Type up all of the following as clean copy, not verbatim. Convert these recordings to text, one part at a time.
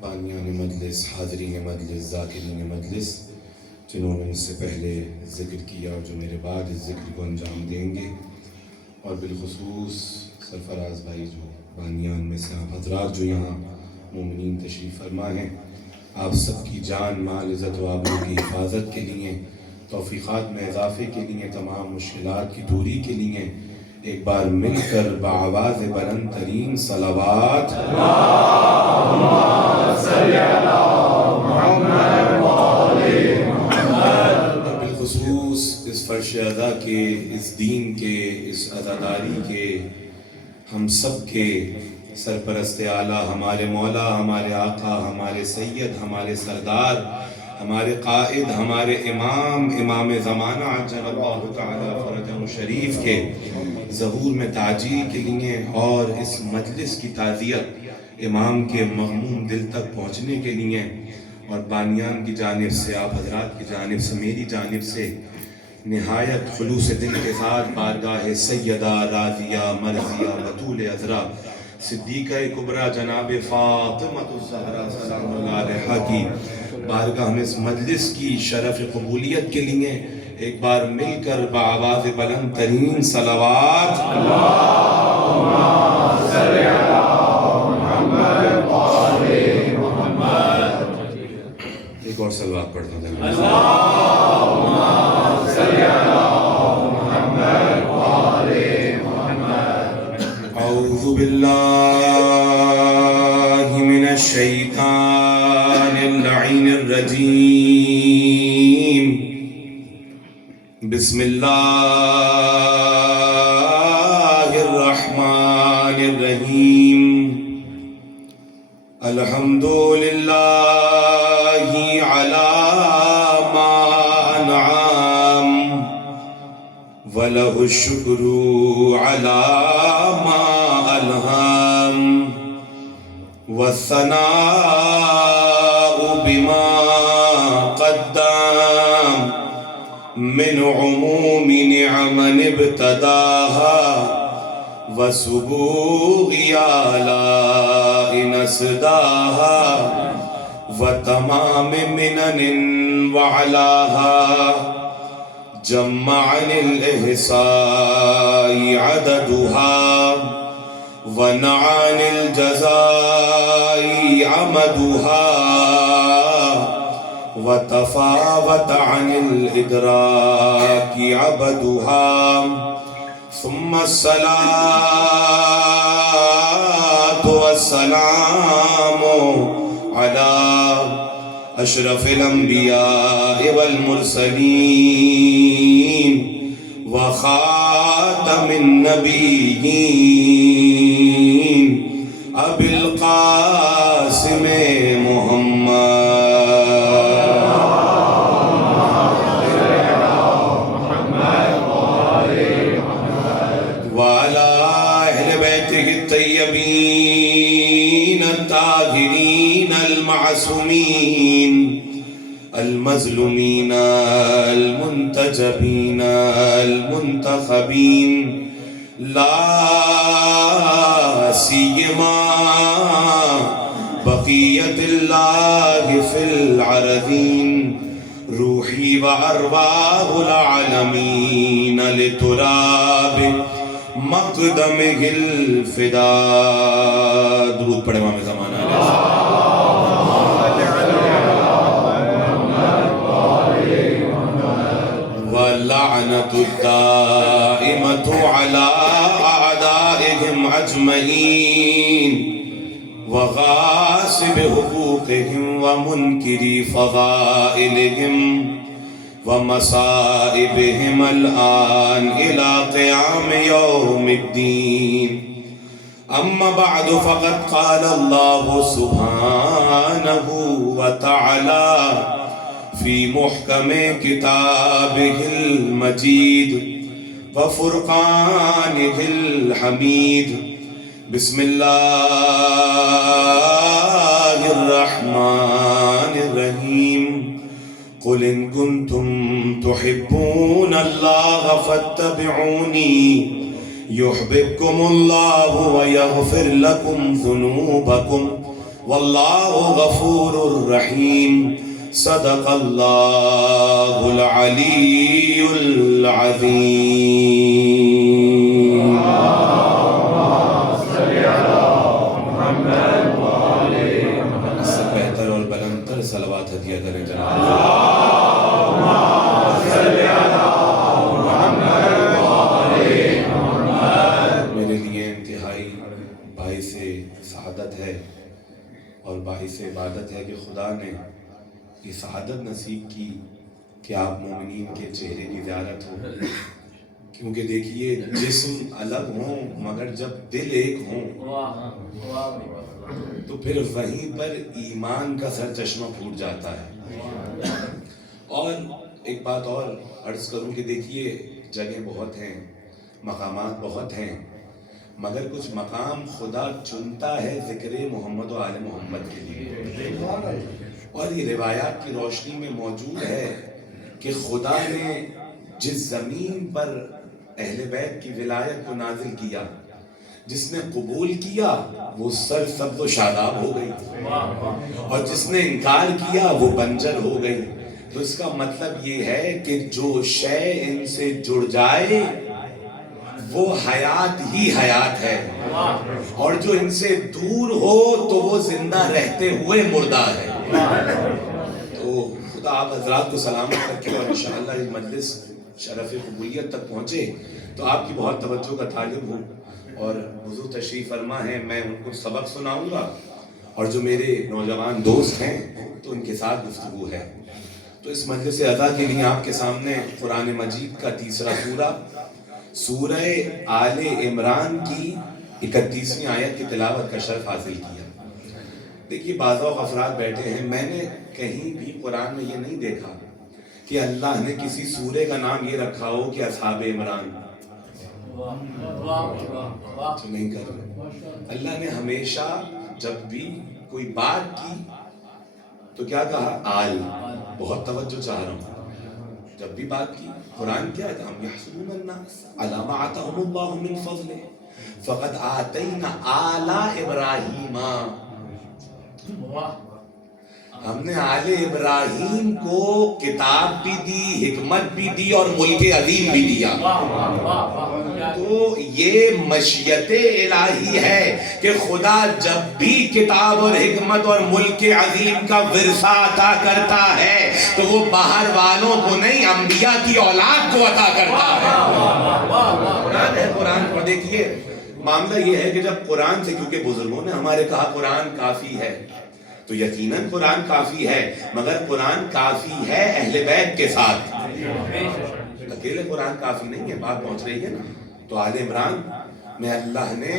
بانیان مجلس، حاضرین مجلس، ذاکرین مجلس، جنہوں نے مجھ سے پہلے ذکر کیا اور جو میرے بعد اس ذکر کو انجام دیں گے، اور بالخصوص سرفراز بھائی جو بانیان میں سے آپ حضرات جو یہاں مومنین تشریف فرما ہیں، آپ سب کی جان مال عزت و آبرو کی حفاظت کے لیے، توفیقات میں اضافے کے لیے، تمام مشکلات کی دوری کے لیے ایک بار مل کر بآواز بلند ترین صلوات بالخصوص اس فرش ادا کے، اس دین کے، اس عزاداری کے، ہم سب کے سرپرست اعلیٰ ہمارے مولا، ہمارے آقا، ہمارے سید، ہمارے سردار، ہمارے قائد، ہمارے امام زمانہ عجل اللہ تعالی فرجہ شریف کے ظہور میں تعجیل کے لیے اور اس مجلس کی تعزیت امام کے مغموم دل تک پہنچنے کے لیے، اور بانیان کی جانب سے، آپ حضرات کی جانب سے، میری جانب سے نہایت خلوص دل کے ساتھ بارگاہ سیدہ راضیہ مرضیہ بطول عذرا صدیقہ کبریٰ جناب فاطمہ الزہرا سلام اللہ علیہا کی بارگاہ میں اس مجلس کی شرف قبولیت کے لیے ایک بار مل کر بآواز بلند ترین صلوات اللہم صلی علی محمد وآل محمد، ایک اور صلوات پڑھتا تھا اللہم صلی علی محمد وآل محمد۔ اعوذ باللہ من الشیطان اللعین الرجیم، بسم اللہ الرحمن الرحیم، الحمدللہ علی ما انعام، وَلَهُ الشُّكْرُ عَلَى مَا أَلْهَمَ، وَالثَّنَاءُ بِمَا قَدَّمَ مِنْ عُمُومِ نِعَمٍ ابْتَدَاهَا، وَسُبُوغِ آلَاءٍ أَسْدَاهَا، وَتَمَامِ مِنَنٍ وَعَلَاهَا، جمعن الإحصاء عددها، ونعان الجزاء عمدها، وتفاوت عن الإدراك عبدها، ثم الصلاة والسلام على اشرف الانبیاء والمرسلین وخاتم النبیین ابی القاسم محمد وعلى اہل بیتہ الطیبین الطاہرین المعصومین المظلومین المنتجبین المنتخبین، لا سیما بقیت اللہ فی العرضین، روحی و ارواح العالمین لتراب مقدمہ الفداء۔ درود پڑھے امام زمانہ علیہ واللعنة الدائمة على أعدائهم أجمعين، وغاصب حقوقهم ومنكري فضائلهم ومصائبهم الآن إلى قيام يوم الدين، أما بعد فقد قال الله سبحانه وتعالى في محكم كتابه المجيد وفرقانه الحميد، بسم الله الرحمن الرحيم، قل إن كنتم تحبون الله فاتبعوني يحببكم الله ويغفر لكم ذنوبكم واللہ غفور الرحیم صدق اللہ العلی العظیم. اس سے بہتر اور بلندتر صلوات ہدیہ کریں جناب. میرے لیے انتہائی باعث سعادت ہے اور باعث عبادت ہے کہ خدا نے یہ سعادت نصیب کی کہ آپ مومنین کے چہرے کی زیارت ہو. کیونکہ دیکھیے جسم الگ ہوں مگر جب دل ایک ہوں تو پھر وہیں پر ایمان کا سر چشمہ پھوٹ جاتا ہے. اور ایک بات اور عرض کروں کہ دیکھیے جگہیں بہت ہیں، مقامات بہت ہیں، مگر کچھ مقام خدا چنتا ہے ذکر محمد و آل محمد کے لیے. اور یہ روایات کی روشنی میں موجود ہے کہ خدا نے جس زمین پر اہل بیت کی ولایت کو نازل کیا، جس نے قبول کیا وہ سر سبز و شاداب ہو گئی، اور جس نے انکار کیا وہ بنجر ہو گئی. تو اس کا مطلب یہ ہے کہ جو شے ان سے جڑ جائے وہ حیات ہی حیات ہے، اور جو ان سے دور ہو تو وہ زندہ رہتے ہوئے مردہ ہے. تو خدا آپ حضرات کو سلامت رکھے اور انشاءاللہ یہ مجلس شرف قبولیت تک پہنچے. تو آپ کی بہت توجہ کا طالب ہوں اور حضور تشریف فرما ہے، میں ان کو سبق سناؤں گا اور جو میرے نوجوان دوست ہیں تو ان کے ساتھ گفتگو ہے. تو اس مجلس ادا کے لیے آپ کے سامنے قرآن مجید کا تیسرا سورہ، سورہ آل عمران کی 31ویں آیت کی تلاوت کا شرف حاصل کیا. دیکھیے بعض اوقات افراد بیٹھے ہیں، میں نے کہیں بھی قرآن میں یہ نہیں دیکھا کہ اللہ نے کسی سورے کا نام یہ رکھا ہو کہ اصحاب عمران. نہیں کر رہے. اللہ نے ہمیشہ جب بھی کوئی بات کی تو کیا کہا؟ آل. بہت توجہ چاہ رہا ہوں. جب بھی بات کی قرآن کیا ہے؟ ہم یحسبون الناس علی ما آتاہم اللہ من فضل فقد آتینا آل ابراہیم. ہم نے آل ابراہیم کو کتاب بھی دی، حکمت بھی دی اور ملک عظیم بھی دیا. تو یہ مشیت الہی ہے کہ خدا جب بھی کتاب اور حکمت اور ملک عظیم کا ورثہ عطا کرتا ہے تو وہ باہر والوں کو نہیں، انبیاء کی اولاد کو عطا کرتا ہے. قرآن کو دیکھیے، معاملہ یہ ہے کہ جب قرآن سے، کیونکہ بزرگوں نے ہمارے کہا قرآن کافی ہے، تو یقیناً قرآن کافی ہے، مگر قرآن کافی ہے اہل بیت کے ساتھ. اکیلے قرآن کافی نہیں ہے. بات پہنچ رہی ہے نا؟ تو آل عمران میں اللہ نے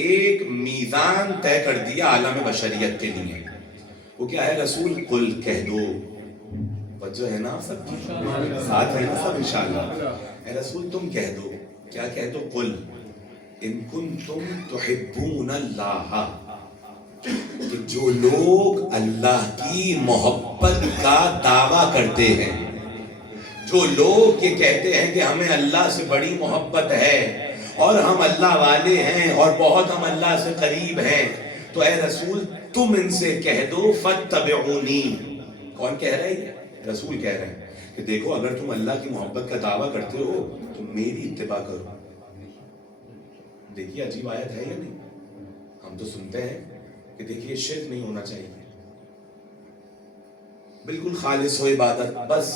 ایک میزان طے کر دیا عالم بشریت کے لیے. وہ کیا ہے؟ رسول قل کہہ دو. وجہ ہے نا سب کی ساتھ ہے نا سب انشاءاللہ. اے رسول تم کہہ دو. کیا کہہ دو؟ قل ان کنتم تحبون اللہ. کہ جو لوگ اللہ کی محبت کا دعویٰ کرتے ہیں، جو لوگ یہ کہتے ہیں کہ ہمیں اللہ سے بڑی محبت ہے اور ہم اللہ والے ہیں اور بہت ہم اللہ سے قریب ہیں، تو اے رسول تم ان سے کہہ دو فاتبعونی. کون کہہ رہے ہیں؟ رسول کہہ رہے ہیں کہ دیکھو اگر تم اللہ کی محبت کا دعویٰ کرتے ہو تو میری اتباع کرو. دیکھیے عجیب آیت ہے یا نہیں؟ ہم تو سنتے ہیں کہ دیکھیے شرک نہیں ہونا چاہیے، بالکل خالص ہو عبادت، بس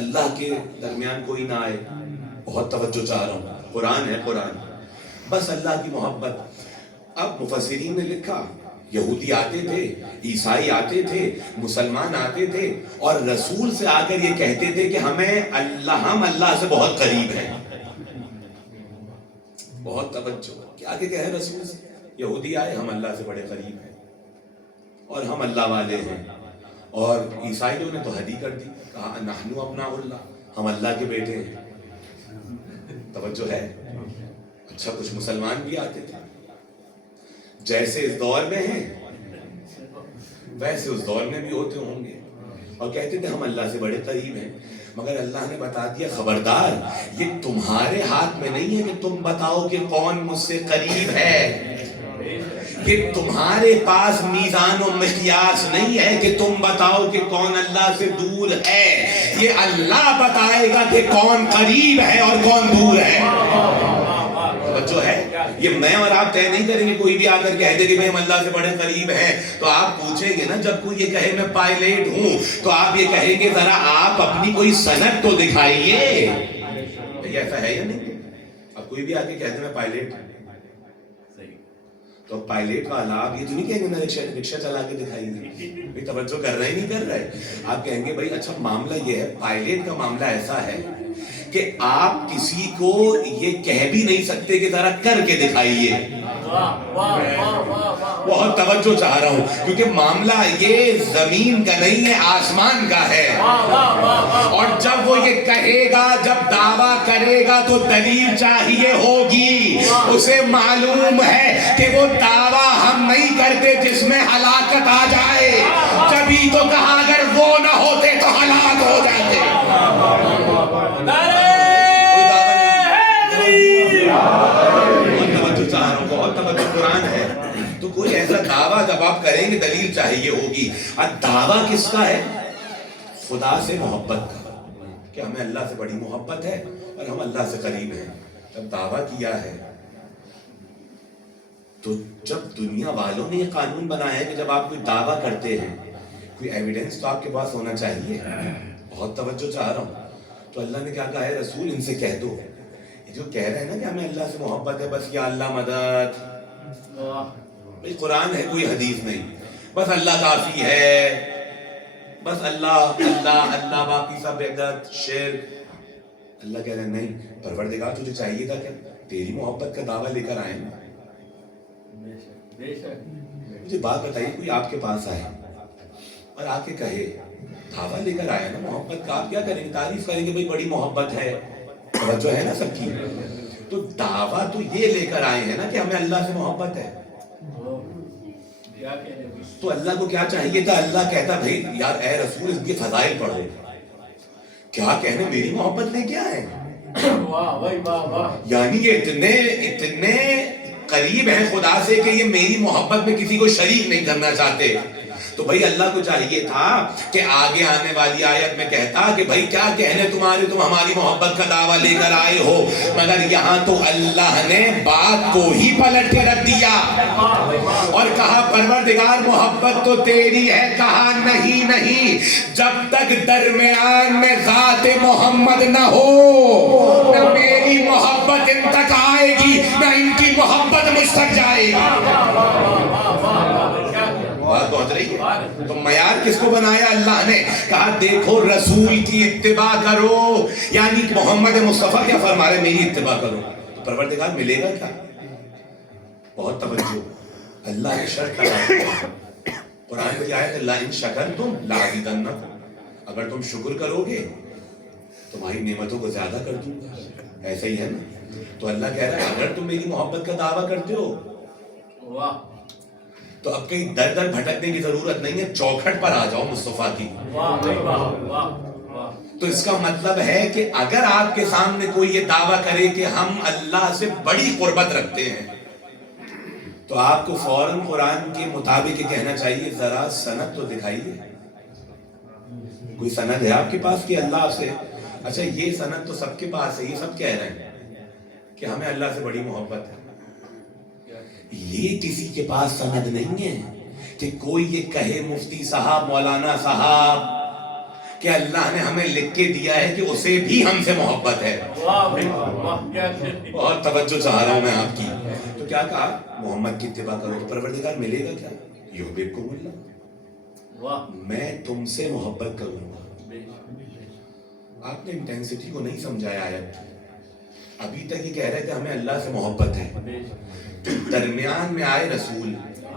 اللہ کے درمیان کوئی نہ آئے. بہت توجہ چاہ رہا ہوں. قرآن ہے قرآن، بس اللہ کی محبت. اب مفسرین نے لکھا یہودی آتے تھے، عیسائی آتے تھے، مسلمان آتے تھے اور رسول سے آ کر یہ کہتے تھے کہ ہم اللہ سے بہت قریب ہیں. بہت توجہ. کیا کہتے ہیں رسول سے؟ یہودی آئے ہم اللہ سے بڑے قریب ہیں اور ہم اللہ والے ہیں، اور عیسائیوں نے تو حدی کر دی، کہا نحنو ابناء اللہ، ہم اللہ کے بیٹے ہیں. توجہ ہے. اچھا کچھ مسلمان بھی آتے تھے، جیسے اس دور میں ہیں ویسے اس دور میں بھی ہوتے ہوں گے، اور کہتے تھے ہم اللہ سے بڑے قریب ہیں. مگر اللہ نے بتا دیا خبردار یہ تمہارے ہاتھ میں نہیں ہے کہ تم بتاؤ کہ کون مجھ سے قریب ہے، کہ تمہارے پاس میزان و مقیاس نہیں ہے کہ تم بتاؤ کہ کون اللہ سے دور ہے. یہ اللہ بتائے گا کہ کون قریب ہے اور کون دور ہے. جو ہے یہ میں اور آپ طے نہیں کریں گے. کوئی بھی آ کر کہہ دے کہ میں ہم اللہ سے بڑے قریب ہیں تو آپ پوچھیں گے نا, جب کوئی یہ کہے میں پائلٹ ہوں تو آپ یہ کہیں گے ذرا آپ اپنی کوئی سند تو دکھائیے. ایسا ہے یا نہیں؟ اب کوئی بھی آ کے کہتے ہیں میں پائلٹ ہوں تو پائلٹ کا لابھ یہ تو نہیں کہیں گے رکشہ چلا کے دکھائیے. توجہ کر رہے نہیں کر رہے. آپ کہیں گے بھائی اچھا معاملہ یہ ہے, پائلٹ کا معاملہ ایسا ہے کہ آپ کسی کو یہ کہہ بھی نہیں سکتے کہ ذرا کر کے دکھائیے. بہت توجہ چاہ رہا ہوں کیونکہ معاملہ یہ زمین کا نہیں ہے, آسمان کا ہے. اور جب وہ یہ کہے گا, جب دعویٰ کرے گا تو دلیل چاہیے ہوگی. اسے معلوم ہے کہ وہ دعویٰ ہم نہیں کرتے جس میں ہلاکت آ جائے. جبھی تو کہا اگر وہ نہ ہوتے تو ہلاک ہو جاتے. بہت توجہ قرآن ہے. تو کوئی ایسا دعویٰ جب آپ کریں گے دلیل چاہیے ہوگی. اور دعویٰ کس کا ہے؟ خدا سے محبت کا, کہ ہمیں اللہ سے بڑی محبت ہے اور ہم اللہ سے قریب ہیں. جب دعویٰ کیا ہے تو جب دنیا والوں نے یہ قانون بنایا ہے کہ جب آپ کوئی دعویٰ کرتے ہیں کوئی ایویڈنس تو آپ کے پاس ہونا چاہیے. بہت توجہ چاہ رہا ہوں. تو اللہ نے کیا کہا ہے, رسول ان سے کہہ دو, جو کہہ رہے ہیں نا کہ ہمیں اللہ سے محبت ہے, بس یا اللہ مدد. قرآن ہے کوئی حدیث نہیں. بس اللہ کافی ہے, بس اللہ اللہ اللہ, باقی سب بدعت شرک. اللہ کہہ رہے ہیں نہیں, پروردگار تجھے چاہیے تھا کیا تیری محبت کا دعویٰ لے کر آئے نا. مجھے بات بتائیے, کوئی آپ کے پاس آئے اور آ کے کہے دعویٰ لے کر آیا نا محبت کا, آپ کیا کریں گے؟ تعریف کریں گے بھائی بڑی محبت ہے. توجہ ہے نا سب کی. تو دعویٰ تو یہ لے کر آئے ہیں نا کہ ہمیں اللہ سے محبت ہے. تو اللہ کو کیا چاہیے تھا؟ اللہ کہتا بھائی یار اے رسول اس کے فضائل پڑھو. کیا کہنے میری محبت لے کے آئے. یعنی یہ اتنے قریب ہیں خدا سے کہ یہ میری محبت میں کسی کو شریک نہیں کرنا چاہتے. تو بھائی اللہ کو چاہیے تھا کہ آگے آنے والی آیت میں کہتا کہ بھائی کیا کہنے تمہارے, تم ہماری محبت کا دعویٰ لے کر آئے ہو. مگر یہاں تو اللہ نے بات کو ہی پلٹ کے رکھ دیا اور کہا پروردگار محبت تو تیری ہے. کہا نہیں نہیں, جب تک درمیان میں ذات محمد نہ ہو نہ میری محبت ان تک آئے گی نہ ان کی محبت مجھ تک جائے گی. بات پہنچ رہی ہے. تو معیار کس کو بنایا اللہ نے؟ کہا دیکھو رسول کی اتباع کرو, یعنی محمد مصطفیٰ کیا فرما رہے, میری اتباع کرو. تو پروردگار ملے گا کیا؟ بہت توجہ. اللہ نے شرط لگائی قرآن کی آیت, لئن شکرتم لأزیدنکم, اگر تم شکر کرو گے تمہاری نعمتوں کو زیادہ کر دوں گا. ایسا ہی ہے نا. تو اللہ کہہ رہا ہے اگر تم میری محبت کا دعویٰ کرتے ہو تو اب کہیں در در بھٹکنے کی ضرورت نہیں ہے, چوکھٹ پر آ جاؤ مصطفیٰ کی. تو اس کا مطلب ہے کہ اگر آپ کے سامنے کوئی یہ دعویٰ کرے کہ ہم اللہ سے بڑی قربت رکھتے ہیں تو آپ کو فوراً قرآن کے مطابق یہ کہنا چاہیے ذرا سند تو دکھائیے. کوئی سند ہے آپ کے پاس کہ اللہ سے, اچھا یہ سند تو سب کے پاس ہے, یہ سب کہہ رہے ہیں کہ ہمیں اللہ سے بڑی محبت ہے. یہ کسی کے پاس سند نہیں ہے کہ کوئی یہ کہے مفتی صاحب مولانا صاحب کہ اللہ نے ہمیں لکھ کے دیا ہے کہ اسے بھی ہم سے محبت ہے. بہت توجہ چاہ رہا ہوں میں آپ کی. تو کیا کہا محمد کی اتباع کرو تو پروردگار ملے گا کیا؟ یحببکم اللہ, میں تم سے محبت کروں گا. آپ نے انٹینسٹی کو نہیں سمجھایا آیت. ابھی تک یہ کہہ رہے تھے ہمیں اللہ سے محبت ہے, درمیان میں آئے رسول.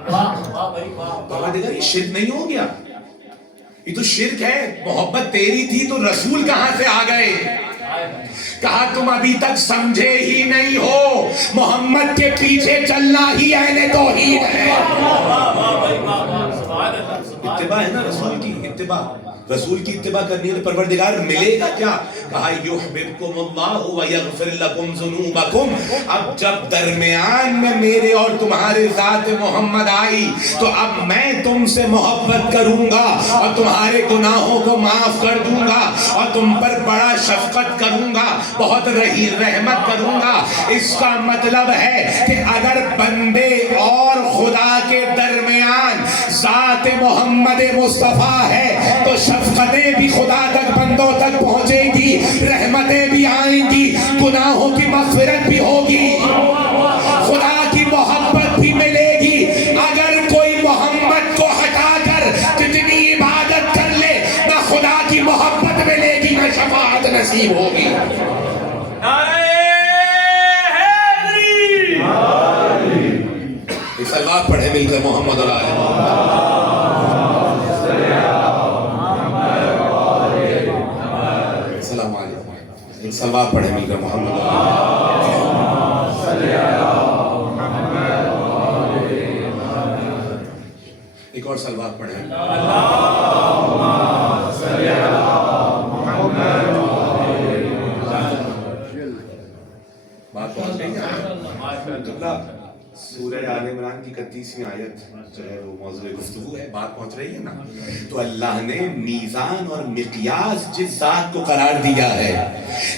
پروردگار یہ شرک نہیں ہو گیا؟ یہ تو شرک ہے. محبت تیری تھی تو رسول کہاں سے آ گئے؟ کہا تم ابھی تک سمجھے ہی نہیں ہو, محمد کے پیچھے چلنا ہی اہل توحید ہے. اتباع اتباع ہے نا رسول کی اتباع، رسول کی اتباع کرنی ہے تو پروردگار ملے گا کیا؟ کہا یحببکم اللہ ویغفر لکم ذنوبکم. اب جب درمیان میں میرے اور تمہارے ذات محمد آئی تو اب میں تم سے محبت کروں گا اور تمہارے گناہوں کو معاف کر دوں گا اور تم پر بڑا شفقت کروں گا، بہت رحمت کروں گا. اس کا مطلب ہے کہ اگر بندے اور خدا کے درمیان ذات محمد مصطفیٰ ہے تو شفقتیں بھی خدا تک بندوں تک پہنچیں گی، رحمتیں بھی آئیں گی، گناہوں کی مغفرت بھی ہوگی، خدا کی محبت بھی ملے گی. اگر کوئی محمد کو ہٹا کر کتنی عبادت کر لے نہ خدا کی محبت ملے گی نہ شفاعت نصیب ہوگی. سلوات پڑھے مل کر محمد اور آل السلام علیکم. سلوات پڑھے مل کر محمد اور ایک اور سلوات پڑھے. بات پہنچ گئی سورہ آل عمران کی 31ویں آیت جو ہے وہ موضوع گفتگو ہے. بات پہنچ رہی ہے نا؟ تو اللہ نے میزان اور مقیاس جس ذات کو قرار دیا ہے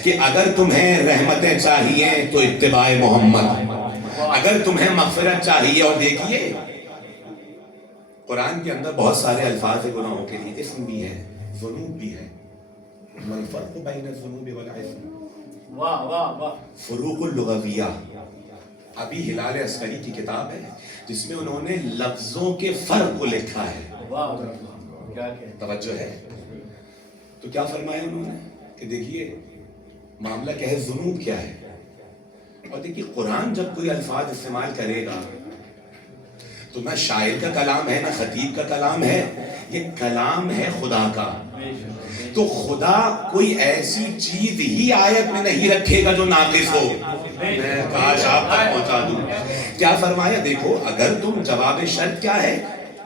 کہ اگر تمہیں رحمتیں چاہیے تو اتباع محمد، اگر تمہیں مغفرت چاہیے. اور دیکھیے قرآن کے اندر بہت سارے الفاظ ہیں گناہوں کے لیے، اسم بھی ہے، ذنوب بھی ہے. من فرق بین الذنوب والاسم، واہ واہ واہ، فروق اللغویہ. ابھی ہلال عسکری کی کتاب ہے جس میں انہوں نے لفظوں کے فرق کو لکھا ہے. توجہ ہے؟ تو کیا فرمایا انہوں نے کہ دیکھیے معاملہ کیا ہے، ذنوب کیا ہے. اور دیکھیے قرآن جب کوئی الفاظ استعمال کرے گا تو نہ شاعر کا کلام ہے نہ خطیب کا کلام ہے، یہ کلام ہے خدا کا. تو خدا کوئی ایسی چیز ہی آیت میں نہیں رکھے گا جو ناقص ہو. میں کاش آپ تک پہنچا دوں. کیا فرمایا؟ دیکھو اگر تم، جواب شرط کیا ہے؟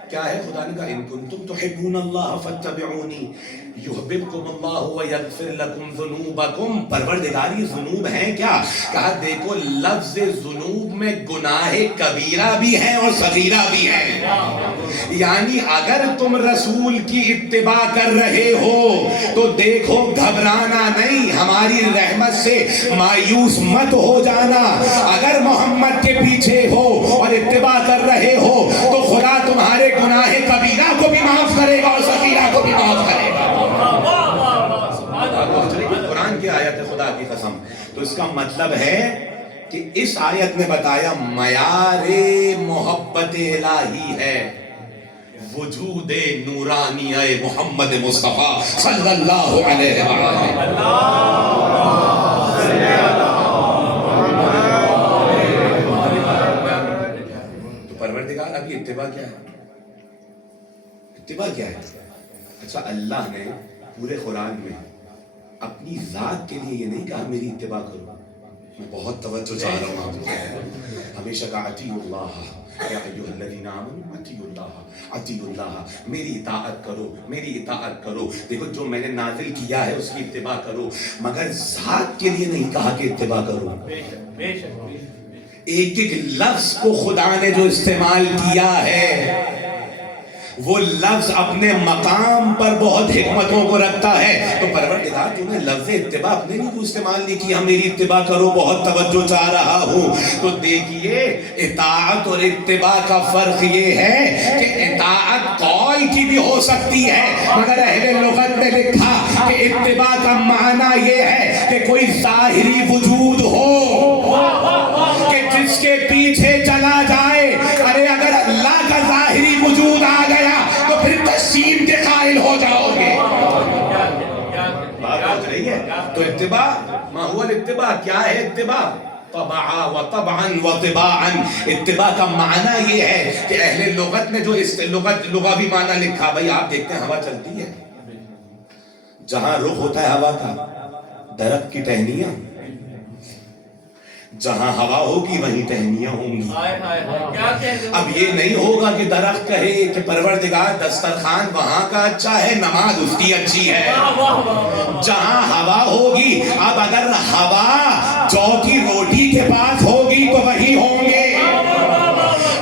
کیا ہے؟ خدا نے کہا ان کنتم تحبون اللہ فاتبعونی یحببکم اللہ ویغفر لکم ذنوبکم. پروردگاری ذنوب ہیں کیا؟ کہا دیکھو لفظ ذنوب میں گناہ کبیرہ بھی ہیں اور صغیرہ بھی ہیں. یعنی اگر تم رسول کی اتباع کر رہے ہو تو دیکھو گھبرانا نہیں، ہماری رحمت سے مایوس مت ہو جانا. اگر محمد کے پیچھے ہو اور اتباع کر رہے ہو تو خدا تمہارے گناہ کبیرہ کو بھی معاف کرے گا اور صغیرہ کو بھی معاف کرے گا. قرآن کی آیت ہے خدا کی قسم. تو اس کا مطلب ہے کہ اس آیت نے بتایا معیار محبت الہی ہے وجود نورانیہ محمد مصطفیٰ صلی اللہ علیہ وآلہ. تو پروردگار ابھی اتباع کیا ہے؟ اتباع کیا ہے؟ اچھا اللہ نے پورے قرآن میں اپنی ذات کے لیے یہ نہیں کہا میری اتباع کرو. میں بہت توجہ چاہ رہا ہوں آپ کو. ہمیشہ کہا اطیعوا اللہ یا ایھا الذین آمنوا اطیعوا اللہ، اطیعوا اللہ، میری اطاعت کرو، میری اطاعت کرو. دیکھو جو میں نے نازل کیا ہے اس کی اتباع کرو، مگر ذات کے لیے نہیں کہا کہ اتباع کرو. ایک ایک لفظ کو خدا نے جو استعمال کیا ہے وہ لفظ اپنے مقام پر بہت حکمتوں کو رکھتا ہے. تو پروردگار تو نے لفظ اتباع اپنے لیے کو استعمال نہیں کیا میری اتباع کرو، بہت توجہ چاہ رہا ہوں. تو دیکھیے اطاعت اور اتباع کا فرق یہ ہے کہ اطاعت قول کی بھی ہو سکتی ہے، مگر اہل لغت نے لکھا کہ اتباع کا معنی یہ ہے کہ کوئی ظاہری وجود ہو کہ جس کے پیچھے چلا جائے. ارے اگر اللہ کا ظاہری وجود آ گیا تو پھر تسلیم کے قائل ہو جاؤ گے. بات پہنچ رہی ہے؟ تو اتباع ما هو الاتباع؟ کیا ہے اتباع؟ طبعا و طبعا و طباعا. اتباع کا معنی یہ ہے کہ اہل لغت نے جو اس لغوی معنی لکھا. بھائی آپ دیکھتے ہیں ہوا چلتی ہے، جہاں رخ ہوتا ہے ہوا کا درخت کی ٹہنیاں، جہاں ہوا ہوگی وہیں ٹہنیاں ہوں گی. کیا کہتے ہو؟ اب یہ نہیں ہوگا کہ درخت کہے کہ پروردگار دسترخوان وہاں کا اچھا ہے، نماز اس کی اچھی ہے. جہاں ہوا ہوگی، اب اگر ہوا جو کی روٹی کے پاس ہوگی تو وہی ہوں گے.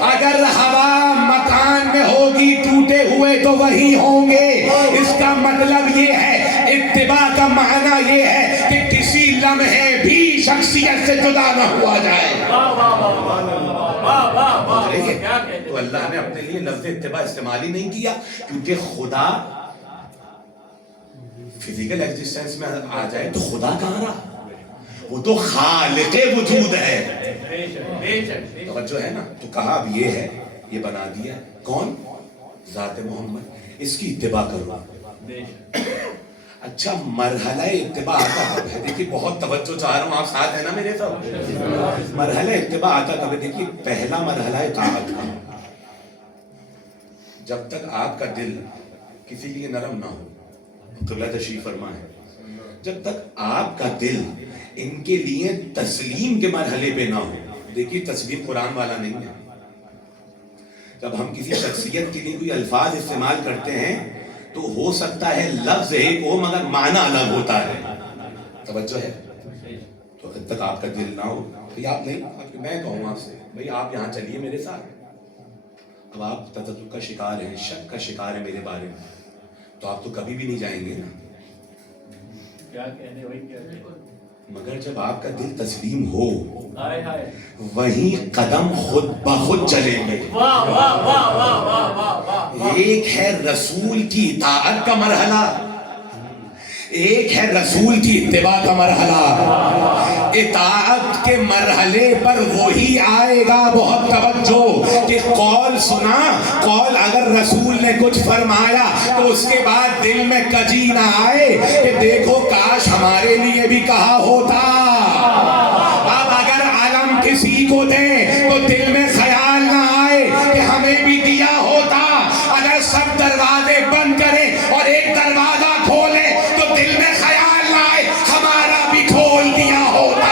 اگر ہوا مکان میں ہوگی ٹوٹے ہوئے تو وہی ہوں گے. اس کا مطلب یہ ہے، اتباع کا معنی یہ ہے کہ کسی لمحے بھی شخصیت سے جدا نہ ہوا جائے. تو اللہ نے اپنے لیے لفظ اتباع استعمال ہی نہیں کیا، کیونکہ خدا فزیکل ایگزسٹنس میں آ جائے تو خدا کہاں رہا؟ وہ تو خالق وجود ہے. توجہ ہے نا؟ تو کہا اب یہ ہے، یہ بنا دیا. کون؟ ذات محمد. اس کی اتباع کرو. اچھا مرحلہ اتباع آتا ہے. دیکھیے بہت توجہ چاہ رہا ہوں، آپ ساتھ ہیں نا میرے ساتھ؟ مرحلہ اتباع آتا ہے. دیکھیے پہلا مرحلہ ہے اطاعت کا. جب تک آپ کا دل کسی لیے نرم نہ ہو، قبلہ تشریف فرما ہے، جب تک آپ کا دل ان کے لیے تسلیم کے مرحلے پہ نہ ہو. دیکھیے تسلیم قرآن والا نہیں ہے. جب ہم کسی شخصیت کے لیے کوئی الفاظ استعمال کرتے ہیں تو ہو سکتا ہے لفظ ایک ہو مگر معنی الگ ہوتا ہے. توجہ ہے؟ تو جب تک آپ کا دل نہ ہو، آپ نہیں، میں کہوں آپ سے بھئی آپ یہاں چلیے میرے ساتھ. اب آپ تذبذب کا شکار ہیں، شک کا شکار ہیں میرے بارے میں، تو آپ تو کبھی بھی نہیں جائیں گے نا. مگر جب آپ کا دل تسلیم ہو وہیں قدم خود بخود چلیں گے. ایک ہے رسول کی اطاعت کا مرحلہ، ایک ہے رسول کی اتباع کا مرحلہ. اطاعت کے مرحلے پر وہی آئے گا، بہت توجہ، کہ قول سنا، قول اگر رسول نے کچھ فرمایا تو اس کے بعد دل میں کجی نہ آئے کہ دیکھو کاش ہمارے لیے بھی کہا ہوتا. اب اگر علم کسی کو دیں تو دل میں خیال نہ آئے کہ ہمیں بھی دیا ہوتا. اگر سب دروازے بند کریں اور ایک دروازہ کھولے تو دل میں خیال نہ آئے ہمارا بھی کھول دیا ہوتا.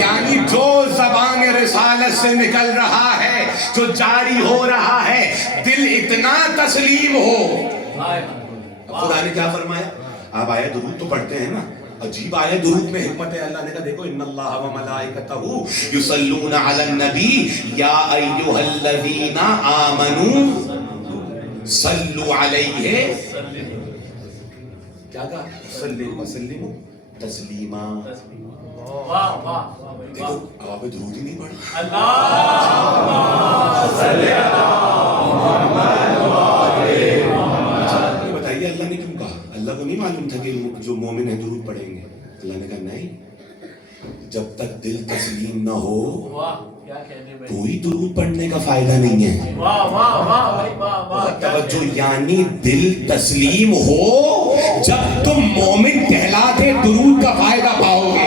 یعنی جو زبان رسالت سے نکل رہا ہے، جو جاری ہو رہا ہے، دل اتنا تسلیم ہو. خدا نے کیا فرمایا؟ آپ آیت درود تو پڑھتے ہیں نا، عجیب آیت درود میں حکمت ہے. اللہ نے کہا دیکھو ان اللہ و ملائکتہ یصلون علی النبی یا ایھا الذین آمنوا صلوا علیہ. کیا کہا؟ صلوا وسلموا تسلیما. دیکھو اب آپ درود ہی نہیں پڑھا. یہ بتائیے اللہ نے کیوں کہا؟ اللہ کو نہیں معلوم تھا کہ جو مومن ہے درود پڑھیں گے؟ اللہ نے کہا نہیں، جب تک دل تسلیم نہ ہو کوئی درود پڑھنے کا فائدہ نہیں ہے. توجہ، یعنی دل تسلیم ہو جب تم مومن کہلاتے درود کا فائدہ پاؤ گے.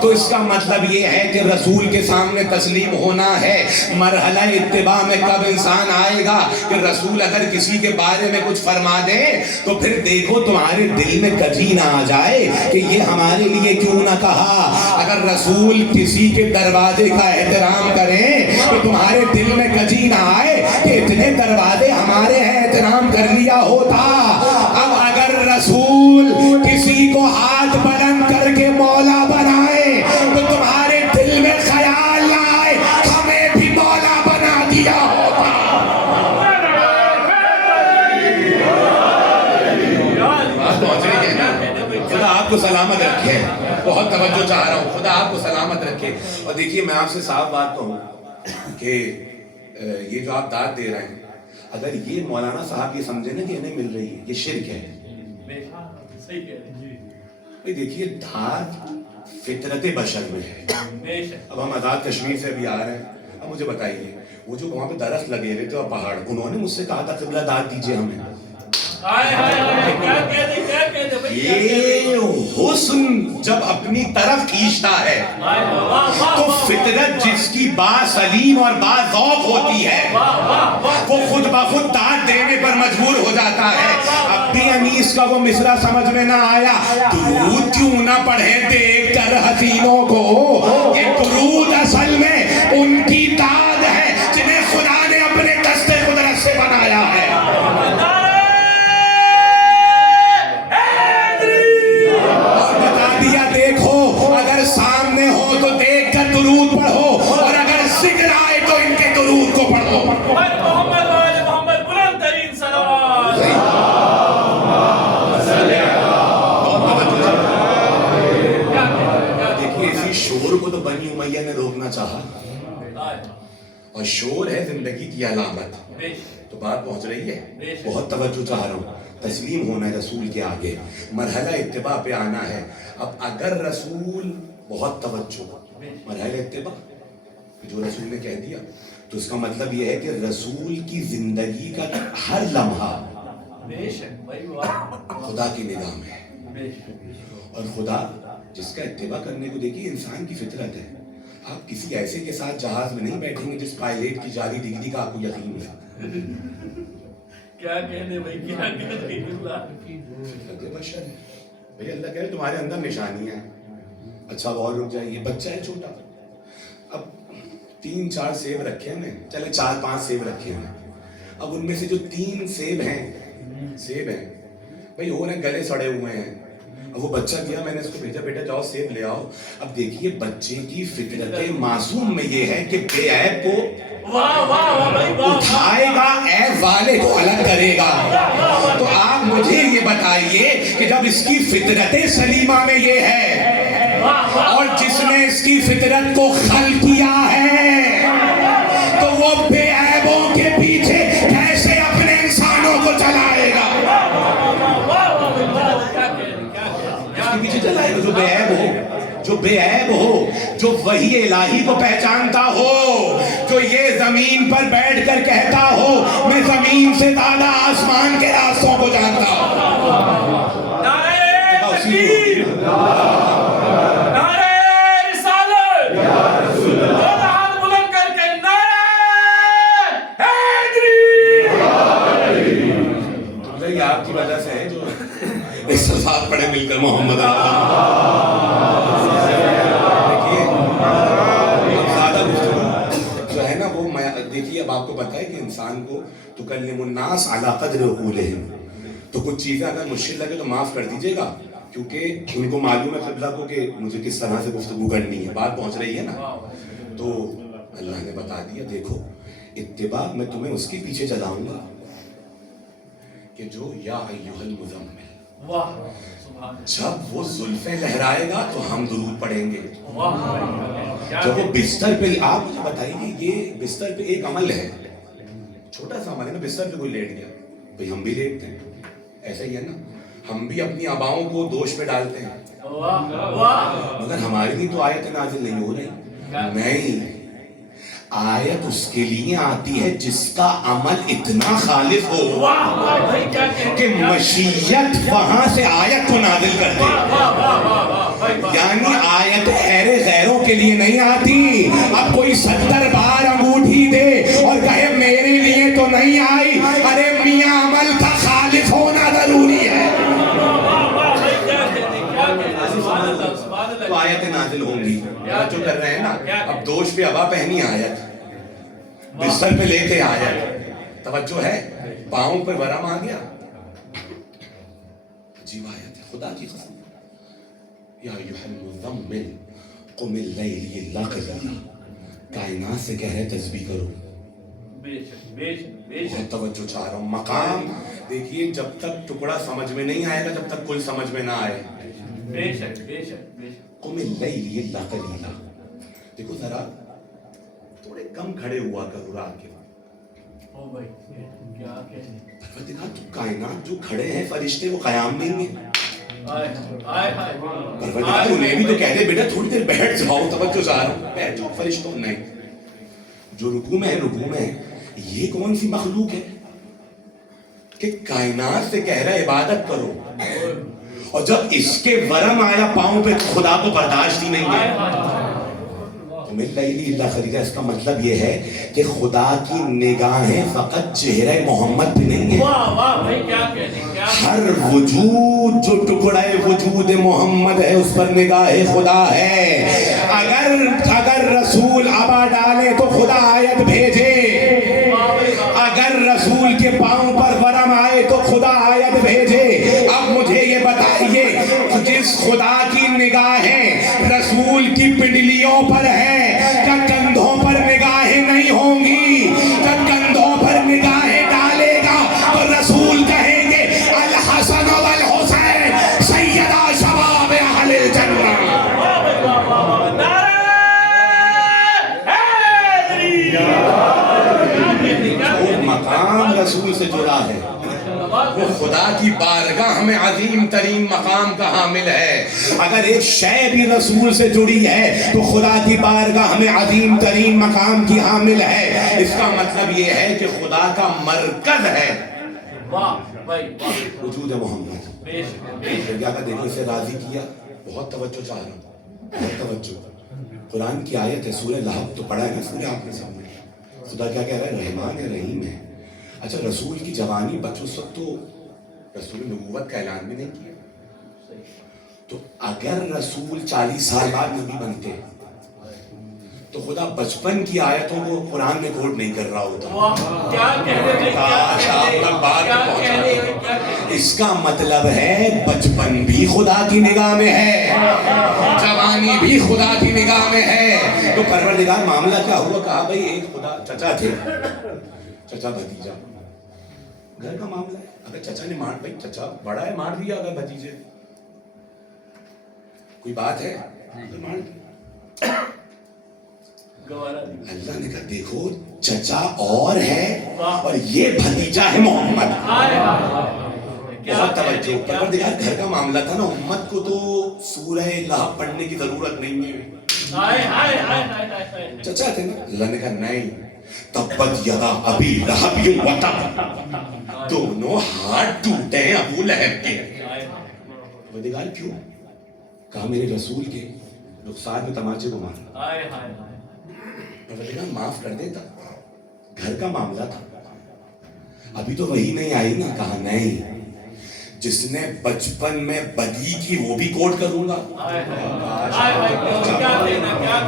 تو اس کا مطلب یہ ہے کہ رسول کے سامنے تسلیم ہونا ہے. مرحلہ اتباع میں کب انسان آئے گا کہ رسول اگر کسی کے بارے میں کچھ فرما دے تو پھر دیکھو تمہارے دل میں کجی نہ آ جائے کہ یہ ہمارے لیے کیوں نہ کہا. اگر رسول کسی کے دروازے کا احترام کریں تو تمہارے دل میں کجی نہ آئے کہ اتنے دروازے ہمارے ہیں، احترام کر لیا ہوتا. اب اگر رسول کسی کو ہاتھ بلند کر کے مولا بنائے تو تمہارے دل میں خیال نہ آئے ہمیں بھی مولا بنا دیا ہوتا. خدا آپ کو سلامت رکھے. بہت توجہ چاہ رہا ہوں، خدا آپ کو سلامت رکھے. اور دیکھیے میں آپ سے صاف بات کہوں کہ یہ جو آپ داد دے رہے ہیں، اگر یہ مولانا صاحب یہ سمجھے نا کہ انہیں مل رہی ہے، یہ شرک ہے. دیکھیے داد فطرت بشر میں ہے. اب ہم آزاد کشمیر سے بھی آ رہے ہیں. اب مجھے بتائیے وہ جو وہاں پہ درخت لگے ہوئے تھے اور پہاڑ، انہوں نے مجھ سے کہا تھا قبلہ داد دیجیے ہمیں. یہ حسن جب اپنی طرف کھینچتا ہے تو فطرت جس کی باسلیم اور باذوق ہوتی ہے وہ خود بخود داد دینے پر مجبور ہو جاتا ہے. اب بھی انیس کا وہ مصرع سمجھ میں نہ آیا. درود کیوں نہ پڑھے دیکھ کر حسینوں کو, یہ درود اصل میں ان کی داد ہے جنہیں خدا نے اپنے دست قدرت سے بنایا ہے. اگر سامنے ہو تو دیکھ کر درود پڑھو, اور اگر ذکر آئے تو ان کے درود کو پڑھو. محمد بلند ترین صلوات. دیکھیے اسی شور کو تو بنی امیہ نے روکنا چاہا, اور شور ہے زندگی کی علامت. تو بات پہنچ رہی ہے, بہت توجہ چاہ رہا ہوں. تسلیم ہونا ہے رسول کے آگے, مرحلہ اتباع پہ آنا ہے. اب اگر رسول, بہت توجہ, مرحلہ اتباع, جو رسول نے کہہ دیا تو اس کا مطلب یہ ہے کہ رسول کی زندگی کا ہر لمحہ خدا کی نگاہ میں ہے. اور خدا جس کا اتباع کرنے کو, دیکھیے انسان کی فطرت ہے. آپ کسی ایسے کے ساتھ جہاز میں نہیں بیٹھیں گے جس پائلٹ کی جعلی ڈگری کا آپ کو یقین ہے. کیا کہنے بھائی, کیا کہنے فطرت بشر ہے بھئی. اللہ کہہ رہے تمہارے اندر نشانیاں ہیں. اچھا اور رک جائیے, بچہ ہے چھوٹا, اب 3-4 سیب رکھے ہیں, چلے 4-5 سیب رکھے ہیں. اب ان میں سے جو 3 سیب ہیں بھئی ہو رہے گلے سڑے ہوئے ہیں. اب وہ بچہ گیا, میں نے اس کو بھیجا, بیٹا جاؤ سیب لے آؤ. اب دیکھیے بچے کی فطرت معصوم میں یہ ہے کہ بے عیب کو اٹھائے گا, عیب والے کو الگ کرے گا. تو آپ مجھے یہ بتائیے کہ جب اس کی فطرت سلیمہ میں یہ ہے, اور جس نے اس کی فطرت کو خلق کیا ہے, تو وہ بے عیبوں کے پیچھے کیسے اپنے انسانوں کو چلائے گا؟ اس کے پیچھے چلائے گا جو بے عیب ہو, جو بے عیب ہو, جو وحی الہی کو پہچانتا ہو, جو یہ زمین پر بیٹھ کر کہتا ہو میں زمین سے زیادہ آسمان کے راستوں کو جانتا ہوں. نعرہ تکبیر, نعرہ رسالت, دونوں ہاتھ بلند کر کے نعرہ حیدری. یہ آپ کی وجہ سے ہے جو اس صفات پڑھے مل کر محمد جو ہے نا وہ, دیکھیے اب آپ کو پتا ہے کہ انسان کو تکلم الناس علی قدر عقولہم, تو کچھ چیزیں اگر مشکل لگے تو معاف کر دیجیے گا, کیونکہ ان کو معلوم ہے قبلہ کو کہ مجھے کس طرح سے گفتگو کرنی ہے. بات پہنچ رہی ہے نا. تو اللہ نے بتا دیا, دیکھو اتباع میں تمہیں اس کے پیچھے چلاؤں گا کہ جو یا ایھا المزمل, جب وہ زلفیں لہرائے گا تو ہم درود پڑھیں گے. جب وہ بستر پہ, آپ مجھے بتائیے یہ بستر پہ ایک عمل ہے, چھوٹا سا عمل ہے نا, بستر پہ کوئی لیٹ گیا, بھئی ہم بھی لیٹتے ہیں, ایسا ہی ہے نا, ہم بھی اپنی آباؤں کو دوش پہ ڈالتے ہیں, مگر ہماری بھی تو آیت نازل نہیں ہو رہی. نہیں, آیت اس کے لیے آتی ہے جس کا عمل اتنا خالص ہو کہ مشیت وہاں سے آیت کو نازل کر دے. یعنی آیت غیروں کے لیے نہیں آتی. اب کوئی 70 بار انگوٹھی دے اور کہے میرے لیے تو نہیں آئی, ارے میاں عمل کا خالص ہونا ضروری ہے. تو آیت نازل ہوں گی, جو کر رہے ہیں نا. اب دوش پہ عبا پہنی آیت, بستر پہ لیتے آیت, توجہ ہے, پاؤں پہ ورم آ گیا, عجیب آیت ہے, خدا کی قسم. یا ایھا المزمل قم اللیل الا قلیلا, کائنات سے کہہ رہے تسبیح کرو. بہت توجہ چاہ رہا ہوں. مقام دیکھیے, جب تک ٹکڑا سمجھ میں نہیں آئے گا جب تک کل سمجھ میں نہ آئے. بے شک, بے شک, بے شک. قم اللیل الا قلیلا. دیکھو ذرا تھوڑے کم کھڑے ہوا کرو رات کے وقت. او بھائی کیا کہنے, پروردگار تو کائنات جو کھڑے ہیں فرشتے وہ قیام نہیں ہیں. پروردگار انہیں بھی تو کہہ دے بیٹا تھوڑی دیر بیٹھ جاؤ, توجہ چاہ رہا ہوں, بیٹھ جاؤ. فرشتوں نہیں, جو رکوع میں ہے رکوع میں ہے. یہ کون سی مخلوق ہے کہ کائنات سے کہہ رہا ہے عبادت کرو, اور جب اس کے ورم آیا پاؤں پہ تو خدا کو برداشت ہی نہیں ہے. اس کا مطلب یہ ہے کہ خدا کی نگاہیں فقط چہرہ محمد پہ نہیں ہے. ہر وجود جو ٹکڑے وجود محمد ہے اس پر نگاہ خدا ہے. اگر رسول ابا ڈالے تو خدا آیت بھیجے. اگر رسول کے پاؤں پر ورم آئے تو خدا آیت بھیجے. اب مجھے یہ بتائیے جس خدا کی نگاہیں رسول کی پنڈلیوں پر ہیں کیا کندھوں پر نگاہیں نہیں ہوں گی؟ جب کندھوں پر نگاہیں ڈالے گا تو رسول کہیں گے الحسن والحسین سیدہ شباب اہل الجنہ. مقام رسول سے جڑا ہے وہ خدا کی بارگاہ میں عظیم ترین مقام کا حامل ہے. اگر ایک شے بھی رسول سے جڑی ہے تو خدا کی بارگاہ میں عظیم ترین مقام کی حامل ہے. اس کا مطلب یہ ہے کہ خدا کا مرکز ہے وجود محمد. دیکھو اسے راضی کیا. بہت توجہ چاہ رہا ہوں, بہت توجہ. قرآن کی آیت ہے سورہ لہب تو پڑھا ہے نا سورہ آپ کے سامنے. خدا کیا کہہ رہا ہے؟ رحمان ہے رحیم ہے. اچھا رسول کی جوانی بچوں سب تو رسول نبوت کا اعلان بھی نہیں کیا. تو اگر رسول 40 سال بعد نبی بنتے تو خدا بچپن کی آیتوں کو قرآن میں کوٹ نہیں کر رہا ہوتا. کاش آپ تک بات پہنچا. اس کا مطلب ہے بچپن بھی خدا کی نگاہ میں ہے, جوانی بھی خدا کی نگاہ میں ہے. تو پروردگار معاملہ کیا ہوا؟ کہا بھائی ایک خدا چچا تھے, چچا بھتیجا, گھر کا معاملہ ہے. اگر چچا نے مار, بھائی چچا بڑا ہے مار دیا, اگر بھتیجے کوئی بات ہے مار دیا. اللہ نے کہا دیکھو چچا اور ہے اور یہ بھتیجا ہے محمد. بہت توجہ. پروردگار گھر کا معاملہ تھا نا, امت کو تو سورہ لہب پڑھنے کی ضرورت نہیں ہے. چچا تھے نا. اللہ نے کہا نہیں, تبت یدا ابی لہب وتب, دونوں ہاتھ ٹوٹے ہیں ابو لہب کے. پروردگار کیوں؟ کہا میرے رسول کے رخسار میں تماچے کو مارا. پروردگار معاف کر دیتا, گھر کا معاملہ تھا, ابھی تو وہی نہیں آئی نا. کہا نہیں, جس نے بچپن میں بدی کی وہ بھی کوٹ کروں گا,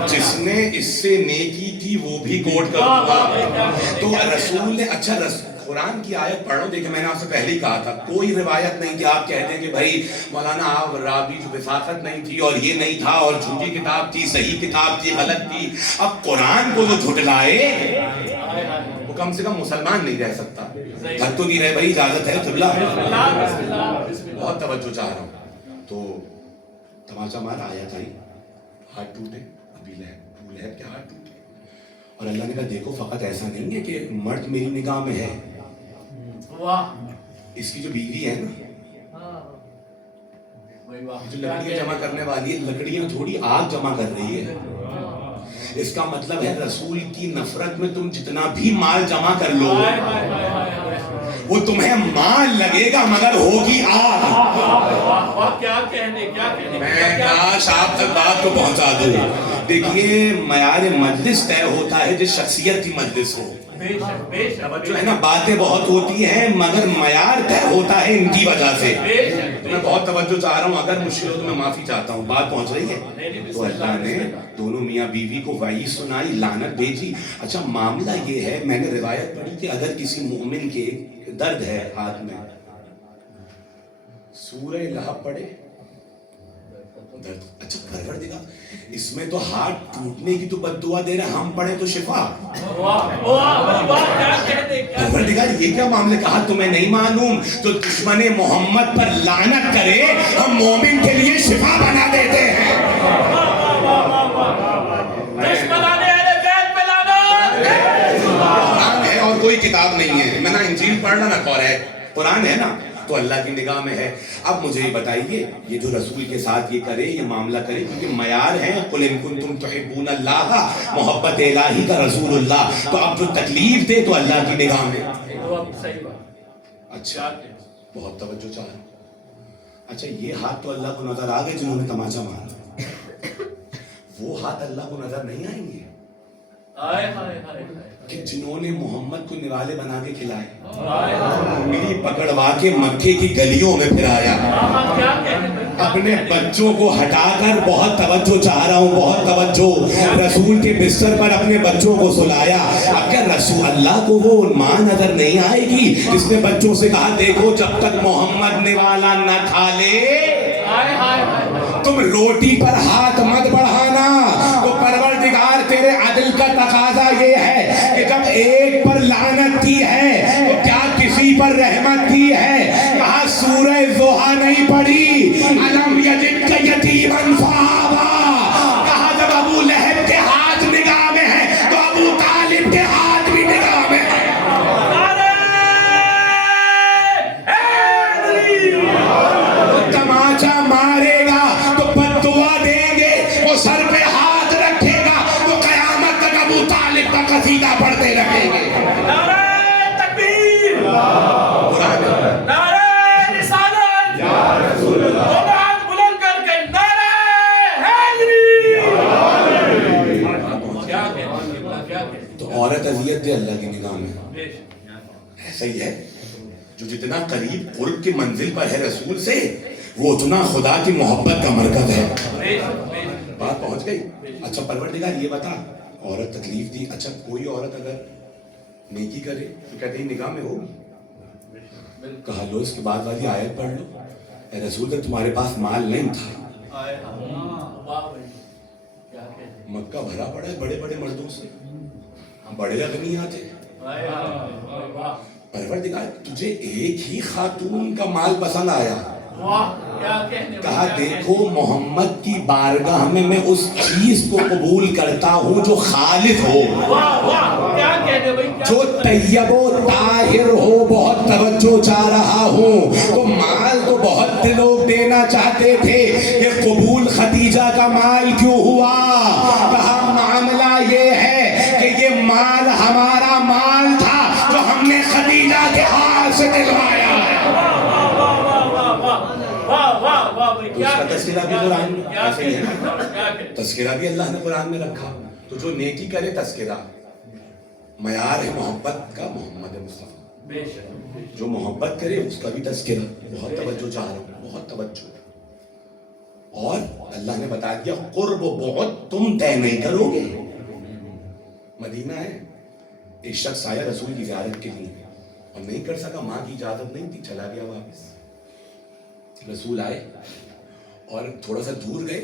جس نے اس سے نیکی کی وہ بھی کوٹ کروں گا. تو رسول نے اچھا قرآن کی آیت پڑھو. دیکھیں میں نے آپ سے پہلے ہی کہا تھا کوئی روایت نہیں کہ آپ کہتے ہیں کہ بھائی مولانا آپ رابی جو وفاقت نہیں تھی اور یہ نہیں تھا اور جھوٹی کتاب تھی, صحیح کتاب تھی, غلط تھی. اب قرآن کو جو جھٹلائے وہ کم سے کم مسلمان نہیں رہ سکتا. گھر تو نہیں رہے بھائی, اجازت ہے قبلہ. بہت توجہ چاہ رہا ہوں. تو تماچا مارا, آیت آئی, ہاتھ ٹوٹے, ابھی لہب کے ہاتھ ٹوٹے. اور اللہ نے کہا دیکھو فقط ایسا نہیں ہے کہ مرد میری نگاہ میں ہے, اس کی جو بیوی ہے نا, جو لکڑیاں جمع کرنے والی ہے, لکڑیاں تھوڑی آگ جمع کر رہی ہے. اس کا مطلب ہے رسول کی نفرت میں تم جتنا بھی مال جمع کر لو وہ تمہیں مال لگے گا مگر ہوگی آگ. میں کاش آپ تک بات کو پہنچا دوں. دیکھیے معیار مجلس طے ہوتا ہے جس شخصیت کی مجلس ہو. جو ہے نا باتیں بہت ہوتی ہیں مگر معیار طے ہوتا ہے ان کی وجہ سے. میں بہت توجہ چاہ رہا ہوں, اگر مشکل ہو تو میں معافی چاہتا ہوں. بات پہنچ رہی ہے؟ تو اللہ نے دونوں میاں بیوی کو وعید سنائی, لعنت بھیجی. اچھا معاملہ یہ ہے, میں نے روایت پڑھی کہ اگر کسی مومن کے درد ہے ہاتھ میں, سورہ لہب پڑھے درد. اچھا پروردگار اس میں تو ہاتھ ٹوٹنے کی تو بد دعا دے رہے, ہم پڑھے تو شفا. پروردگار یہ کیا معاملے. کہا تمہیں نہیں معلوم جو دشمن محمد پر لعنت کرے ہم مومن کے لیے شفا بنا دیتے ہیں. قرآن ہے اور کوئی کتاب نہیں ہے. میں نہ انجیل پڑھ رہا نہ قرآن ہے نا, تو اللہ کی نگاہ میں ہے. اب مجھے یہ بتائیے یہ جو رسول کے ساتھ یہ کرے, یہ معاملہ کرے, کیونکہ معیار ہے قل ان کنتم تحبون اللہ, محبت الہی کا رسول اللہ. تو اب جو تکلیف دے تو اللہ کی نگاہ میں. اچھا بہت توجہ چاہ رہا ہوں. اچھا یہ ہاتھ تو اللہ کو نظر آ گئے جنہوں نے تماچا مارا، وہ ہاتھ اللہ کو نظر نہیں آئیں گے ہائے ہائے ہائے کہ جنہوں نے محمد کو نوالے بنا کے کھلائے، ہائے انگلی پکڑوا کے مکے کی گلیوں میں پھرایا، کیا کہنے بھائی اپنے بچوں کو ہٹا کر، بہت توجہ چاہ رہا ہوں، بہت توجہ، رسول کے بستر پر اپنے بچوں کو سلایا۔ اگر رسول اللہ کو وہ ماں نظر نہیں آئے گی جس نے بچوں سے کہا دیکھو جب تک محمد نوالا نہ کھا لے تم روٹی پر ہاتھ مت بڑھانا، تو پروردگار تیرے عدل کا تقاضا یہ ہے کہ جب ایک پر لعنت کی ہے تو کیا کسی پر رحمت کی ہے؟ کہا سورہ ضحیٰ نہیں پڑھی، الم یجدک یتیما فآویٰ، کہا جب ابو لہب کے ہاتھ نگاہ میں ہے تو ابو طالب کے ہاتھ بھی نگاہ میں ہے۔ تماچا مارے گا تو بد دعا دیں گے، وہ سر پہ ہاتھ رکھے گا تو قیامت تک ابو طالب کا قصیدہ پڑھتے رہیں گے۔ نعرہ تکبیر، قرآن ہے۔ نعرہ رسالت، دونوں ہاتھ بلند کر کے نعرہ حیدری۔ کیا کہتے تو عورت اذیت دے اللہ کی نگاہ میں، بے شک ایسا ہی ہے جو جتنا قریب قرب کی منزل پر ہے رسول سے، وہ اتنا خدا کی محبت کا مرکز ہے۔ بے شک بات پہنچ گئی؟ اچھا پروردگار یہ بتا، عورت تکلیف دی، اچھا کوئی عورت اگر نیکی کرے تو کہتے ہیں نگاہ میں ہوگی، کہا لو اس کے بعد والی آیت پڑھ لو، اے رسول جب تمہارے پاس مال نہیں تھا، آئے واہ بھائی کیا کہتے مکہ بھرا پڑا ہے بڑے بڑے مردوں سے، بڑے اغنیاء تھے، آئے واہ پروردگار تجھے ایک ہی خاتون کا مال پسند آیا، واہ کیا کہنے کہا دیکھو محمد کی بارگاہ میں اس چیز کو قبول کرتا ہوں جو خالص ہو، واہ واہ کیا کہنے بھائی جو طیب و طاہر ہو، بہت توجہ چاہ رہا ہوں۔ تو مال تو بہت لوگ دینا چاہتے تھے، یہ قبول خدیجہ کا مال کیوں ہوا؟ کہا معاملہ یہ ہے کہ یہ مال ہمارا مال تھا جو ہم نے خدیجہ کے ہاتھ سے دلوایا ہے۔ اس کا تذکرہ بھی قرآن میں ایسے ہی ہے نا، تذکرہ بھی اللہ نے قرآن میں رکھا، تو جو نیکی کرے تذکرہ، معیار ہے محبت کا محمد مصطفیٰ، جو محبت کرے اس کا بھی تذکرہ، بہت توجہ چاہ رہا ہوں، بہت توجہ۔ اور اللہ نے بتا دیا قرب و بعد تم طے نہیں کرو گے۔ مدینہ ہے، ایک شخص آیا رسول کی زیارت کے لیے اور نہیں کر سکا، ماں کی اجازت نہیں تھی، چلا گیا واپس۔ رسول آئے اور تھوڑا سا دور گئے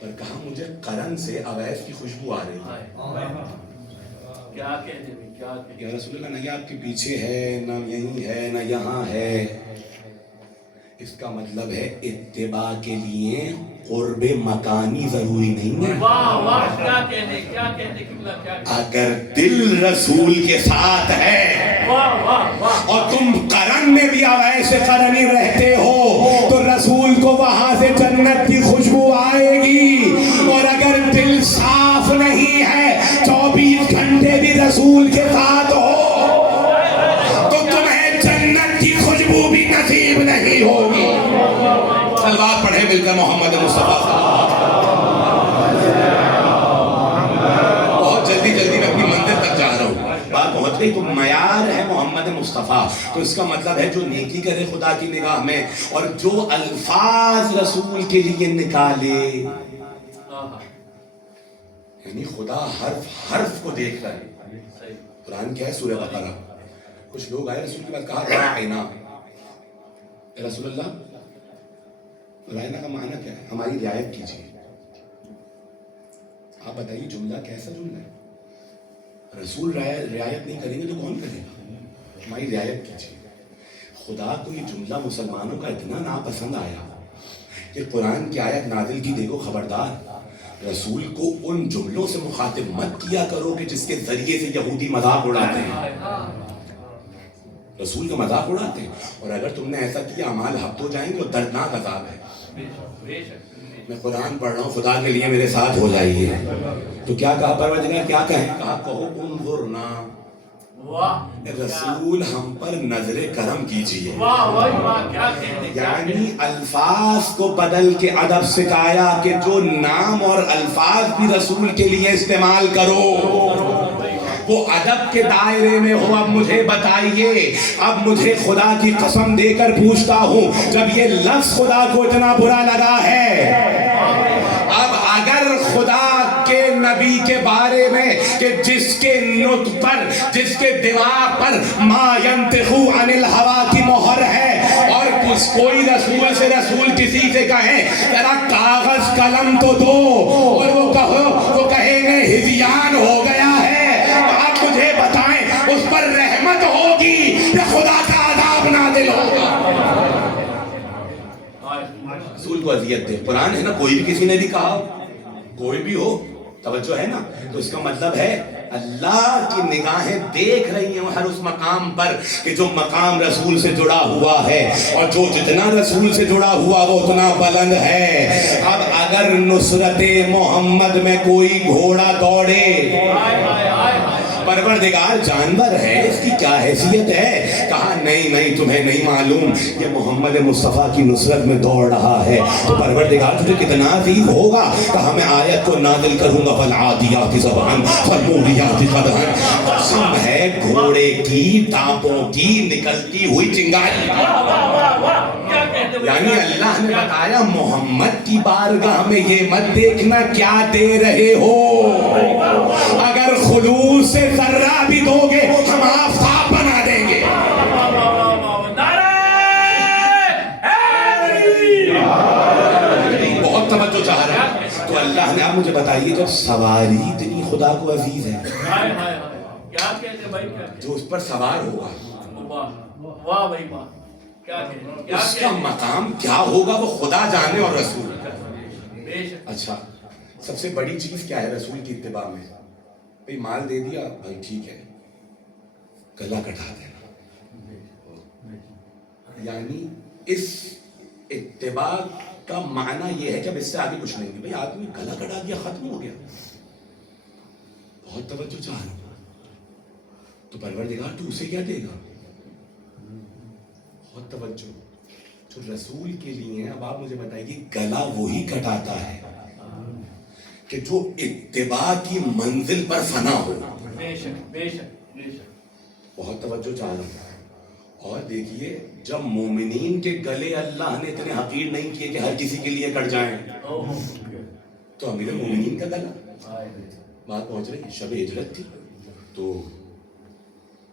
اور کہا مجھے قرن سے اویس کی خوشبو آ رہی ہے۔ کیا کہتے ہیں کیا کہتے یا رسول اللہ، نہ یہ آپ کے پیچھے ہے، نہ یہیں ہے، نہ یہاں ہے۔ اس کا مطلب ہے اتباع کے لیے قرب مکانی ضروری نہیں ہے۔ واہ واہ کیا کہنے کیا اگر دل رسول کے ساتھ ہے واہ واہ واہ اور تم قرن میں بھی ایسے قرنی رہتے ہو تو رسول کو وہاں سے جنت کی خوشبو آئے گی۔ اور اگر دل صاف نہیں ہے، 24 گھنٹے بھی رسول کے ساتھ ہو تو تمہیں جنت کی خوشبو بھی نصیب نہیں ہوگی۔ صلوات پڑھے مل کر محمد مصطفیٰ۔ بہت جلدی میں اپنی منزل تک جا رہا ہوں، بات پہنچ گئی۔ تو معیار ہے محمد مصطفیٰ، تو اس کا مطلب ہے جو نیکی کرے خدا کی نگاہ میں اور جو الفاظ رسول کے لیے نکالے، یعنی خدا حرف کو دیکھ رہا ہے۔ قرآن کیا ہے؟ سورہ بقرہ۔ کچھ لوگ آئے رسول کے بعد کہا رائنا، اے رسول اللہ رائنا کا معنی کیا ہے؟ ہماری رعایت کیجیے۔ آپ بتائیے جملہ کیسا جملہ ہے؟ رسول رعایت نہیں کریں گے تو کون کرے گا؟ ہماری رعایت کیجیے۔ خدا کو یہ جملہ مسلمانوں کا اتنا ناپسند آیا کہ قرآن کی آیت نازل کی، دیکھو خبردار رسول کو ان جملوں سے مخاطب مت کیا کرو کہ جس کے ذریعے سے یہودی مذاق اڑاتے ہیں، رسول کا مذاق اڑاتے ہیں۔ اور اگر تم نے ایسا کیا اعمال ہفت ہو جائیں گے اور دردناک عذاب ہے۔ میں قرآن پڑھ رہا ہوں، خدا کے لیے میرے ساتھ ہو جائیے۔ تو کیا کہا پروردگار، کیا کہیں؟ کہا کہو انظرنا، واہ رسول ہم پر نظر کرم کیجیے. واہ واہ واہ کیا کہنے یعنی الفاظ کو بدل کے ادب سکھایا کہ جو نام اور الفاظ بھی رسول کے لیے استعمال کرو وہ ادب کے دائرے میں ہو. اب مجھے بتائیے, اب مجھے خدا کی قسم دے کر پوچھتا ہوں, جب یہ لفظ خدا کو اتنا برا لگا ہے, اب اگر خدا کے نبی کے بارے میں کہ جس کے نطق پر, جس کے دماغ پر ما ینطق عن الہوا کی مہر ہے, اور کوئی رسول سے رسول کسی سے کہیں ذرا کاغذ قلم تو دو, اور وہ کہیں گے ہذیان ہو گیا ہے, مجھے بتائیں اس پر رحمت ہوگی یا خدا کا عذاب نازل ہوگا؟ رسول کو اذیت دے, قرآن ہے نا, کوئی بھی کسی نے بھی کہا, کوئی بھی ہو, توجہ ہے نا, تو اس کا مطلب ہے اللہ کی نگاہیں دیکھ رہی ہیں ہر اس مقام پر کہ جو مقام رسول سے جڑا ہوا ہے, اور جو جتنا رسول سے جڑا ہوا وہ اتنا بلند ہے. اب اگر نصرت محمد میں کوئی گھوڑا دوڑے, پروردگار جانور ہے, اس کی کیا حیثیت ہے؟ کہا نہیں تمہیں نہیں معلوم, یہ محمد مصطفیٰ کی نصرت میں دوڑ رہا ہے. تو پروردگار تجھے کتنا عزیز ہوگا. کہا میں آیت کو نازل کروں گا, فالعادیات ضبحا فالموریات قدحا. قسم ہے گھوڑے کی ٹانپوں کی نکلتی ہوئی چنگاری. یعنی اللہ نے بتایا محمد کی بارگاہ میں یہ مت دیکھنا کیا دے رہے ہو, اگر خلوص سے ذرہ بھی دو گے ہم آفتاب بنا دیں گے. بہت توجہ چاہ رہا ہے. تو اللہ نے, آپ مجھے بتائیے, جب سواری اتنی خدا کو عزیز ہے, جو اس پر سوار ہوگا اس کا مقام کیا ہوگا وہ خدا جانے اور رسول. اچھا, سب سے بڑی چیز کیا ہے رسول کی اتباع میں؟ بھئی مال دے دیا, بھائی ٹھیک ہے, گلا کٹا دینا. یعنی اس اتباع کا معنی یہ ہے کہ اب اس سے آگے کچھ نہیں ہے. بھئی آدمی گلا کٹا دیا, ختم ہو گیا. بہت توجہ چاہ رہا ہوں. تو پروردگار تو اسے کیا دے گا؟ بہت توجہ. جو رسول کے لیے, اب آپ مجھے بتائیے, گلا وہی کٹاتا ہے کہ جو اتباع کی منزل پر فنا ہو. بہت توجہ چاہ رہا ہوں. اور دیکھیے, جب مومنین کے گلے اللہ نے اتنے حقیر نہیں کیے کہ ہر کسی کے لیے کٹ جائیں, تو امیر مومنین کا گلا, بات پہنچ رہی, شب ہجرت تھی, تو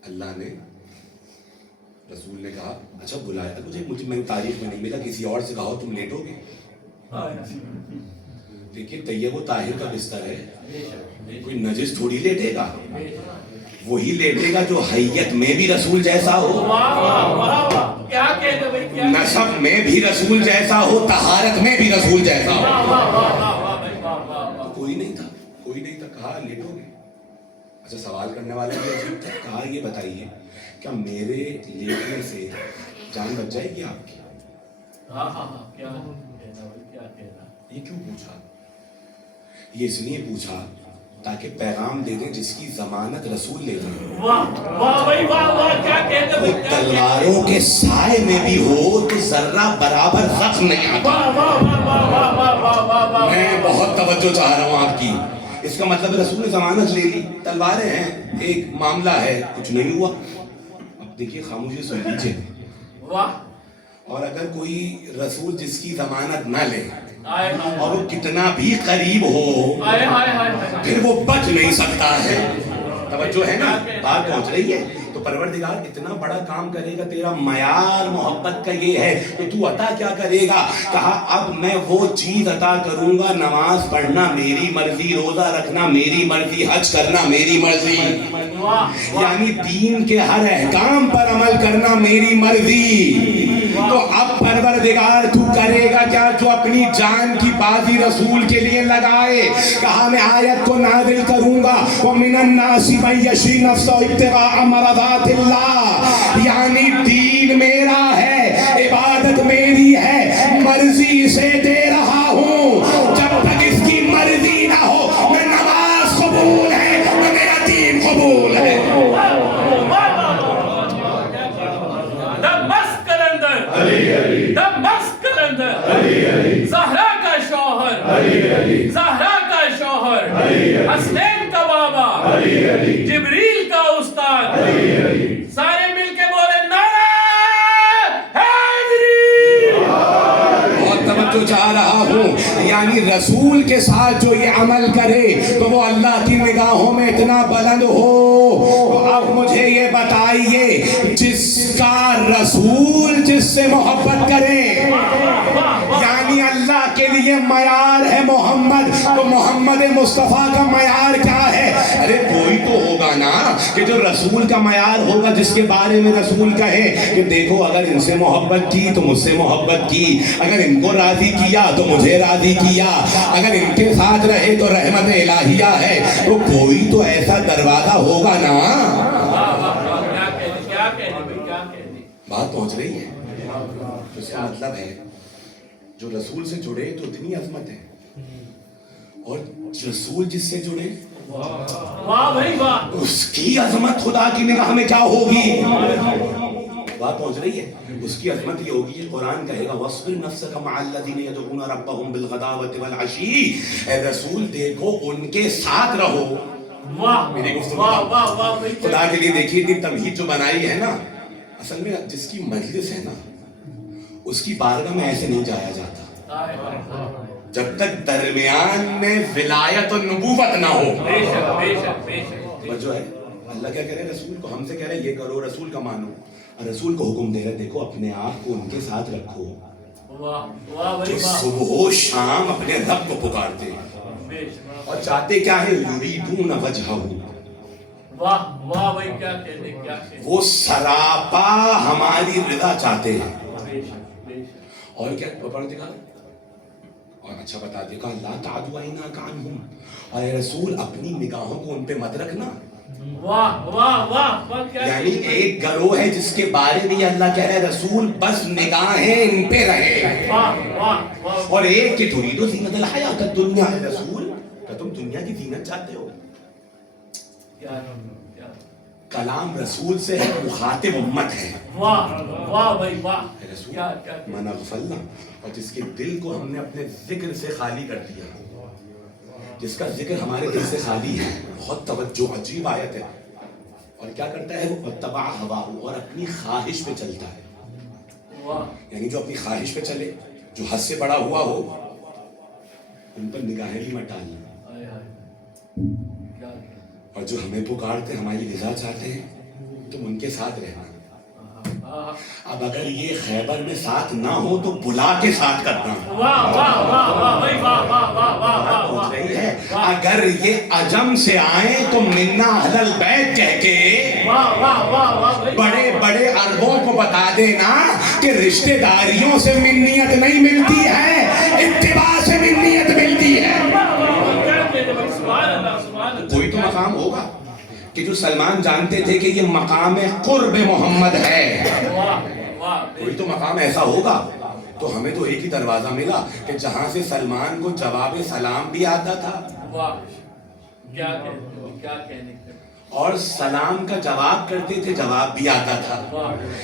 اللہ نے, رسول نے کہا اچھا بلایا مجھے میں تاریخ میں نہیں ملا, کسی اور سے کہا تم لیٹو گے. دیکھیے طیب و طاہر کا بستر ہے, کوئی نجس تھوڑی لیٹے گا, وہی لیٹے گا جو حیت میں بھی رسول جیسا ہو, نسب میں بھی رسول جیسا ہو, طہارت میں بھی رسول جیسا ہو. کوئی نہیں تھا. کہا لیٹو گے. اچھا سوال کرنے والے بھی عجیب تھا. کہا یہ بتائیے کیا میرے لیٹنے سے جان بچ جائے گی آپ کی؟ یہ کیوں پوچھا؟ یہ اس لیے پوچھا تاکہ پیغام دے دیں جس کی ضمانت رسول لے دیں. تلواروں کے سائے میں بھی ہو تو ذرہ برابر زخم نہیں آتا. میں بہت توجہ چاہ رہا ہوں آپ کی. اس کا مطلب رسول نے ضمانت لے لی, تلواریں ہیں, ایک معاملہ ہے, کچھ نہیں ہوا. اب دیکھیے خاموشی سن لیجیے. اور اگر کوئی رسول جس کی ضمانت نہ لے اور وہ کتنا بھی قریب ہو, پھر وہ بچ نہیں سکتا ہے. توجہ ہے نا, بات پہنچ رہی ہے. تو پروردگار اتنا بڑا کام کرے گا, تیرا معیار محبت کا یہ ہے کہ تو عطا کیا کرے گا. کہا اب میں وہ چیز عطا کروں گا, نماز پڑھنا میری مرضی, روزہ رکھنا میری مرضی, حج کرنا میری مرضی, یعنی دین کے ہر احکام پر عمل کرنا میری مرضی. تو اب پروردگار تو کرے گا کیا؟ جو اپنی جان کی بازی رسول کے لیے لگائے. کہا میں آیت کو نازل کروں گا, وَمِنَ النَّاسِ مَن يَشْرِي نَفْسَهُ ابْتِغَاءَ مَرْضَاتِ اللَّهِ. یعنی دین میرا ہے, عبادت میری ہے, مرضی سے دے رہا ہوں. جب تک اس کی مرضی نہ ہو, میں نماز قبول ہے, میں یتیم قبول ہے. حسنین کا بابا, جبریل کا استاد, سارے مل کے بولے نعرہ حیدری. بہت توجہ چاہ رہا ہوں, یعنی رسول کے ساتھ جو یہ عمل کرے تو وہ اللہ کی نگاہوں میں اتنا بلند ہو. اب مجھے یہ بتائیے, جس کا رسول جس سے محبت کرے, یعنی اللہ کے لیے معیار ہے محمد, تو محمد مصطفیٰ کا معیار کیا ہے؟ ارے کوئی تو ہوگا نا کہ جو رسول کا معیار ہوگا, جس کے بارے میں رسول کہے کہ دیکھو اگر ان سے محبت کی تو مجھ سے محبت کی, اگر ان کو راضی کیا تو مجھے راضی کیا, اگر ان کے ساتھ رہے تو رحمت الہیہ ہے. تو کوئی تو ایسا دروازہ ہوگا نا. بات پہنچ رہی ہے؟ اس کا مطلب ہے جو رسول سے جڑے تو اتنی عظمت ہے, اور رسول جس سے جڑے اس کی عظمت خدا کی نگاہ میں کیا ہوگی؟ بات پہنچ رہی ہے؟ اس کی عظمت یہ ہوگی, قرآن کہے گا وَاصْبِرْ نَفْسَكَ مَعَ الَّذِينَ يَدْعُونَ رَبَّهُمْ بِالْغَدَاوَةِ وَالْعَشِيِّ. اے رسول دیکھو ان کے ساتھ رہو. میری گفتگو خدا کے لیے دیکھیے کہ تمہید جو بنائی ہے نا, اصل میں جس کی مجلس ہے نا اس کی بارگاہ میں ایسے نہیں جایا جاتا جب تک درمیان میں ولایت و نبوت نہ ہو. جو ہے اللہ کیا کہہ رہے ہیں رسول کو, ہم سے کہہ رہے ہیں یہ کرو, رسول کا مانو, اور رسول کو حکم دے رہے دیکھو اپنے آپ کو ان کے ساتھ رکھو جو صبح و شام اپنے رب کو پکارتے ہیں اور چاہتے کیا ہے, یریدون وجہہ, وہ سراپا ہماری رضا چاہتے ہیں. اور کیا پڑھ دکھا اور اچھا بتا دکھا, لا تعدوا عیناک عنہم, اور اے رسول اپنی نگاہوں کو ان پہ مت رکھنا. یعنی ایک گروہ ہے جس کے بارے میں اللہ کہہ رہا ہے رسول بس نگاہیں ان پہ رہے, اور ایک کہ ترید زینت الحیات الدنیا, ہے رسول کہ تم دنیا کی زینت چاہتے ہو. کلام رسول سے ہے, مخاطب امت ہے. رسول من اغفلنا, اور جس کے دل کو ہم نے اپنے ذکر سے خالی کر دیا, جس کا ذکر ہمارے دل سے خالی ہے. بہت توجہ, عجیب آیت ہے. اور کیا کرتا ہے وہ, اتبع ہواہ, اور اپنی خواہش پہ چلتا ہے. یعنی جو اپنی خواہش پہ چلے, جو حد سے بڑا ہوا ہو, ان پر نگاہیں بھی مت ڈالنا. اور جو ہمیں پکارتے ہماری رضا چاہتے ہیں تم ان کے ساتھ رہنا. اب اگر یہ خیبر میں ساتھ نہ ہو تو بلا کے ساتھ کرنا. اگر یہ عجم سے آئیں تو منا اہل البیت کہہ کے بڑے بڑے عربوں کو بتا دینا کہ رشتہ داریوں سے منیت نہیں ملتی ہے, اتباع سے منیت ملتی ہے. کوئی تو مقام ہوگا کہ جو سلمان جانتے تھے کہ یہ مقام قرب محمد ہے, کوئی تو مقام ایسا ہوگا. تو ہمیں تو ایک ہی دروازہ ملا کہ جہاں سے سلمان کو جواب سلام بھی آتا تھا اور سلام کا جواب کرتے تھے, جواب بھی آتا تھا.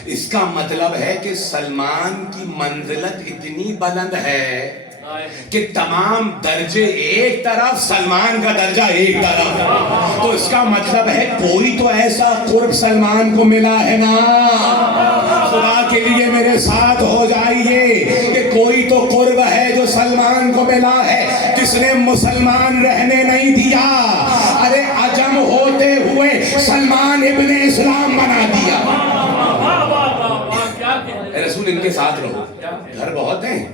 اس کا مطلب ہے کہ سلمان کی منزلت اتنی بلند ہے کہ تمام درجے ایک طرف, سلمان کا درجہ ایک طرف. تو اس کا مطلب ہے کوئی تو ایسا قرب سلمان کو ملا ہے نا. خدا کے لیے میرے ساتھ ہو جائیے کہ کوئی تو قرب ہے جو سلمان کو ملا ہے, جس نے مسلمان رہنے نہیں دیا. ارے عجم ہوتے ہوئے سلمان ابن اسلام بنا دیا. رسول ان کے ساتھ رہو. گھر بہت ہیں,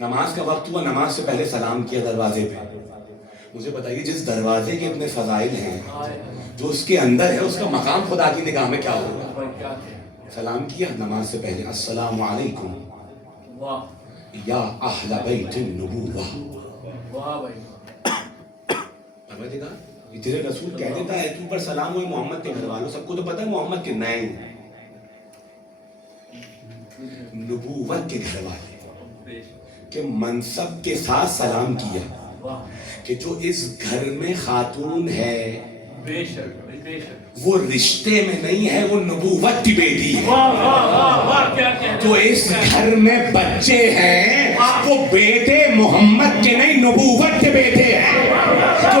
نماز کا وقت ہوا, نماز سے پہلے سلام کیا دروازے پہ. مجھے بتائیے جس دروازے کے اتنے فضائل ہیں, جو اس کے اندر ہے, اس کا مقام خدا کی نگاہ میں کیا ہوگا؟ سلام کیا نماز سے پہلے, السلام علیکم یا اہل بیت النبوہ. تیرے رسول کہہ دیتا ہے تو پر سلام ہوئے محمد کے گھر والوں. سب کو تو پتہ ہے محمد کے نائن نبوت کے گھر والے کہ منصب کے ساتھ سلام کیا کہ جو اس گھر میں خاتون ہے وہ رشتے میں نہیں ہے, وہ نبوت کی بیٹی ہے. جو اس گھر میں بچے ہیں وہ بیٹے محمد کے نہیں, نبوت کے بیٹے ہیں. جو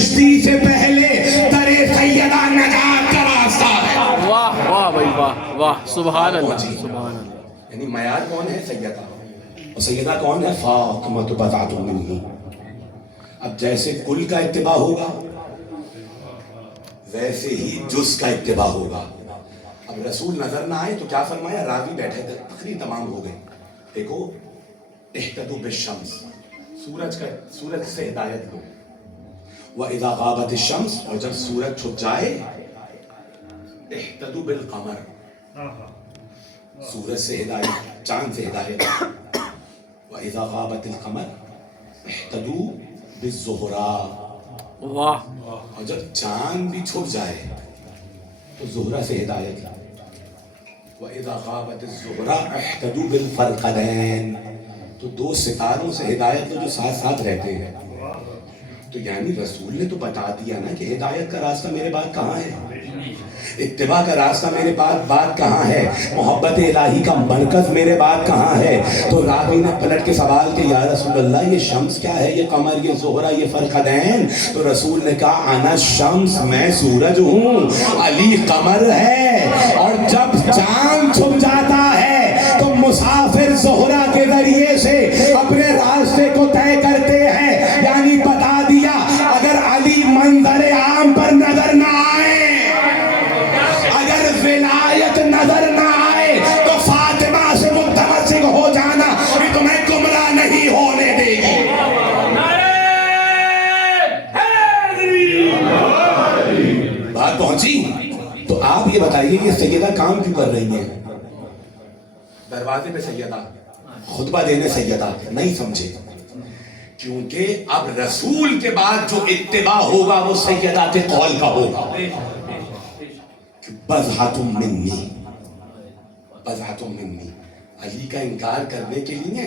کشتی سے پہلے در سیدہ نجات کا راستہ ہے. واہ واہ بھائی واہ واہ سبحان اللہ سبحان اللہ. یعنی معیار کون ہے؟ سیدہ. اور سیدہ کون ہے؟ فاطمہ بضعۃ منی. اب جیسے کل کا اتباع ہوگا ویسے ہی جز کا اتباع ہوگا. اب رسول نظر نہ آئے تو کیا فرمایا؟ راوی بیٹھے تھے تقریر تمام ہو گئے. دیکھو اہتدوا بالشمس، سورج سے ہدایت لو. وَإِذَا غَابَتِ الشَّمْسُ، اور جب سورج چھپ جائے اہتدوا بالقمر، سورج سے ہدایت، چاند سے ہدایت. وَإِذَا غَابَتِ الْقَمَرُ اهْتَدُوا بِالزُّهْرَةِ، واہ. اور جب چاند بھی چھپ جائے تو زہرہ سے ہدایت. وَإِذَا غَابَتِ الزُّهْرَةُ اهْتَدُوا بِالْفَرْقَدَيْنِ، تو دو ستاروں سے ہدایت لو جو ساتھ ساتھ رہتے ہیں. تو یعنی رسول نے تو بتا دیا نا کہ ہدایت کا راستہ میرے بعد کہاں ہے، اتباع کا راستہ میرے بعد کہاں ہے، محبت الہی کا مرکز میرے بعد کہاں ہے. تو راوی نے پلٹ کے سوال کہ یا رسول اللہ یہ شمس کیا ہے، یہ قمر، یہ زہرہ، یہ فرقدین؟ تو رسول نے کہا انا شمس، میں سورج ہوں، علی قمر ہے. اور جب چاند چھپ جاتا ہے تو مسافر زہرہ کے ذریعے سے اپنے راستے کو طے کرتے ہیں. یعنی بتا دیا اگر علی منظر عام پر نظر نہ آئے، اگر ولایت نظر نہ آئے تو فاطمہ سے متمسک ہو جانا کہ تمہیں گمراہ نہیں ہونے دے گی. بات پہنچی؟ تو آپ یہ بتائیے کہ سیدہ کام کیوں کر رہی ہیں؟ دروازے پہ سیدہ، خطبہ دینے سیدہ، نہیں سمجھے؟ کیونکہ اب رسول کے بعد جو اتباع ہوگا وہ سیدہ کے قول کا ہوگا. بضعۃ منی، بضعۃ منی. علی کا انکار کرنے کے لیے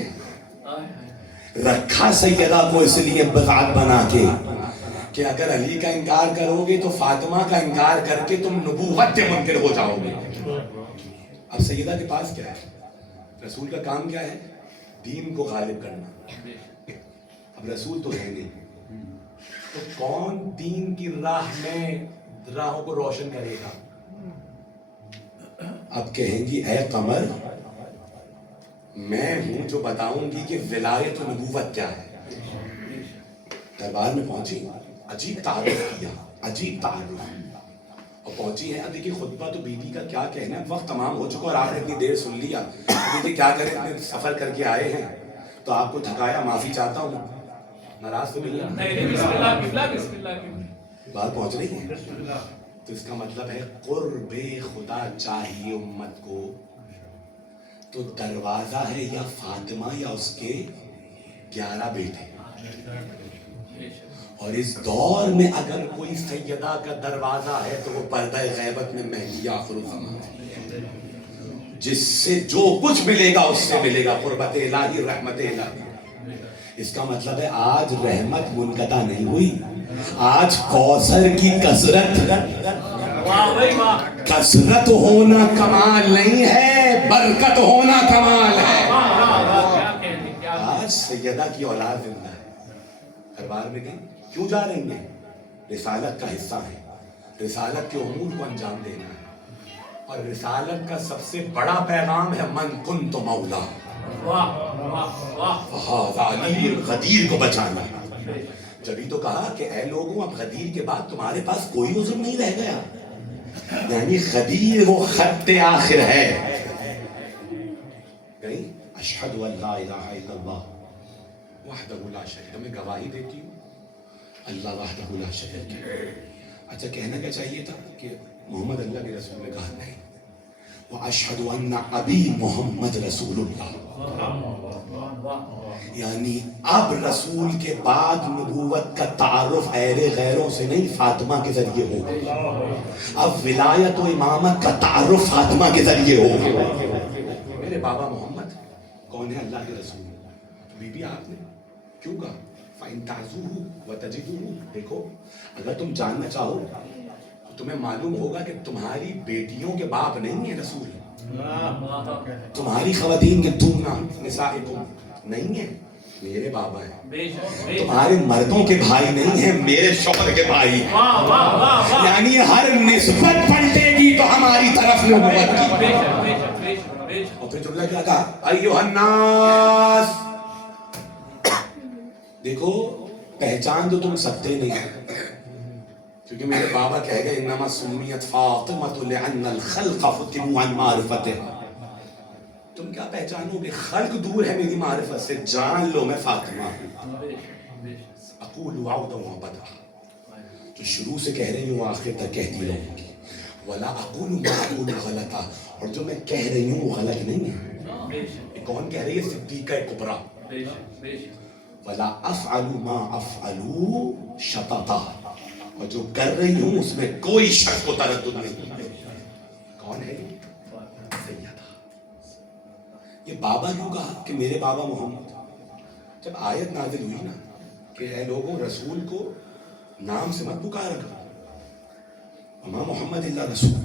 رکھا سیدہ کو اس لیے بضعت بنا کے کہ اگر علی کا انکار کرو گے تو فاطمہ کا انکار کر کے تم نبوت کے منکر ہو جاؤ گے. اب سیدہ کے پاس کیا ہے؟ رسول کا کام کیا ہے؟ دین کو غالب کرنا. اب رسول تو ہے نہیں، تو کون دین کی راہ میں راہوں کو روشن کرے گا؟ اب کہیں گی اے قمر میں ہوں جو بتاؤں گی کہ ولایت و نبوت کیا ہے. دربار میں پہنچی، عجیب تعارف کیا، عجیب تعارف، اور پہنچی ہے. اب دیکھیے خطبہ تو بیوی کا کیا کہنا ہے، وقت تمام ہو چکا اور آپ نے اتنی دیر سن لیا. دیکھیے کیا کریں، اتنے سفر کر کے آئے ہیں تو آپ کو تھکایا، معافی چاہتا ہوں، ناراض تو نہیں. بات پہنچ رہی ہے. تو اس کا مطلب ہے قرب خدا چاہیے امت کو، تو دروازہ ہے یا فاطمہ یا اس کے 11 بیٹے. اور اس دور میں اگر کوئی سیدہ کا دروازہ ہے تو وہ پردہ غیبت میں مہدی آخر الزمان ہے، جس سے جو کچھ ملے گا اس سے ملے گا، قربت الہی، رحمت الہی. اس کا مطلب ہے آج رحمت منقطع نہیں ہوئی، آج کوثر کی کثرت ہونا کمال نہیں ہے، برکت ہونا کمال ہے. آج سیدہ کی اولاد زندہ ہے. دربار میں گئی، کیوں جا رہی ہیں؟ رسالت کا حصہ ہے، رسالت کے امور کو انجام دینا ہے. اور رسالت کا سب سے بڑا پیغام ہے من کنت مولا، علی غدیر کو بچانا. جبھی تو کہا کہ اے لوگوں اب غدیر کے بعد تمہارے پاس کوئی عذر نہیں رہ گیا. یعنی غدیر وہ خط آخر ہے. کہیں اشہد ان لا الہ الا اللہ وحدہ لا شریک، میں گواہی دیتی ہوں اللہ وحدہ لا شریک. اچھا کہنا کیا چاہیے تھا کہ محمد اللہ کے رسول نے کہا نہیں، واشہد ان ابی محمد رسول اللہ. یعنی اب رسول کے بعد نبوت کا تعارف غیروں سے نہیں فاطمہ کے ذریعے ہوگا. اب ولایت و امامت کا تعارف فاطمہ کے ذریعے ہوگا. میرے بابا محمد کون ہے؟ اللہ کے رسول. بی بی آپ نے کیوں کہا فَإِن تَعْزُوهُ وَتَجِدُوهُ؟ دیکھو اگر تم جاننا چاہو تو تمہیں معلوم ہوگا کہ تمہاری بیٹیوں کے باپ نہیں ہیں رسول، تمہاری خواتین کے دمنا نسائکم نہیں ہیں، میرے بابا ہیں, بے شک, بے شک. تمہارے مردوں کے بھائی نہیں ہیں, میرے شوہر کے بھائی ہیں. واہ واہ واہ واہ. یعنی ہر نسبت پلٹے گی تو ہماری طرف نبوت کی. بے شک, بے شک, بے شک, بے شک. اور پھر جملہ کیا کہا, ایھا الناس. دیکھو پہچان تو تم سکتے نہیں ہیں, کیونکہ میرے بابا کہہ گئے انما سمیت فاطمۃ لأن الخلق فتنوا عن معرفتها. تم کیا پہچانو گے, خلق دور ہے میری معرفت سے, جان لو میں فاطمہ ہوں. بے شک, بے شک. اقول وعدا وابدا, جو شروع سے کہہ رہی ہوں آخر تک کہتی رہوں گی. ولا اقول ما اقول غلطا, اور جو میں کہہ رہی ہوں وہ غلط نہیں ہے. بے شک, یہ کون کہہ رہی ہے, صدیقہ کبریٰ. بے شک, بے شک. ولا افعل ما افعل شططا, اور جو کر رہی ہوں اس میں کوئی شک و تردد نہیں. کون ہے یہ, سیدہ. یہ بابا کیوں کہا کہ میرے بابا محمد. جب آیت نازل ہوئی نا کہ اے لوگوں رسول کو نام سے مت پکارا کرو, وما محمد اللہ رسول,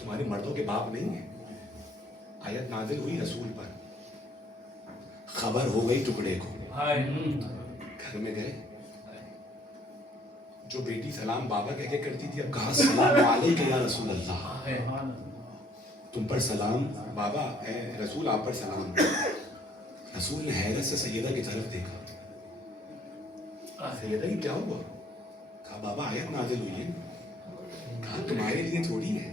تمہارے مردوں کے باپ نہیں ہیں. آیت نازل ہوئی رسول پر, خبر ہو گئی ٹکڑے کو, گھر میں گئے, جو بیٹی سلام بابا کہہ کے کرتی تھی اب کہا سلام علیک یا رسول اللہ, تم پر سلام بابا, اے رسول آپ پر سلام. رسول نے حیرت سے سیدہ کی طرف دیکھا, سیدہ یہ کیا ہوا, کہا بابا آیت نازل ہوئی ہے. کہا تمہارے لیے تھوڑی ہے,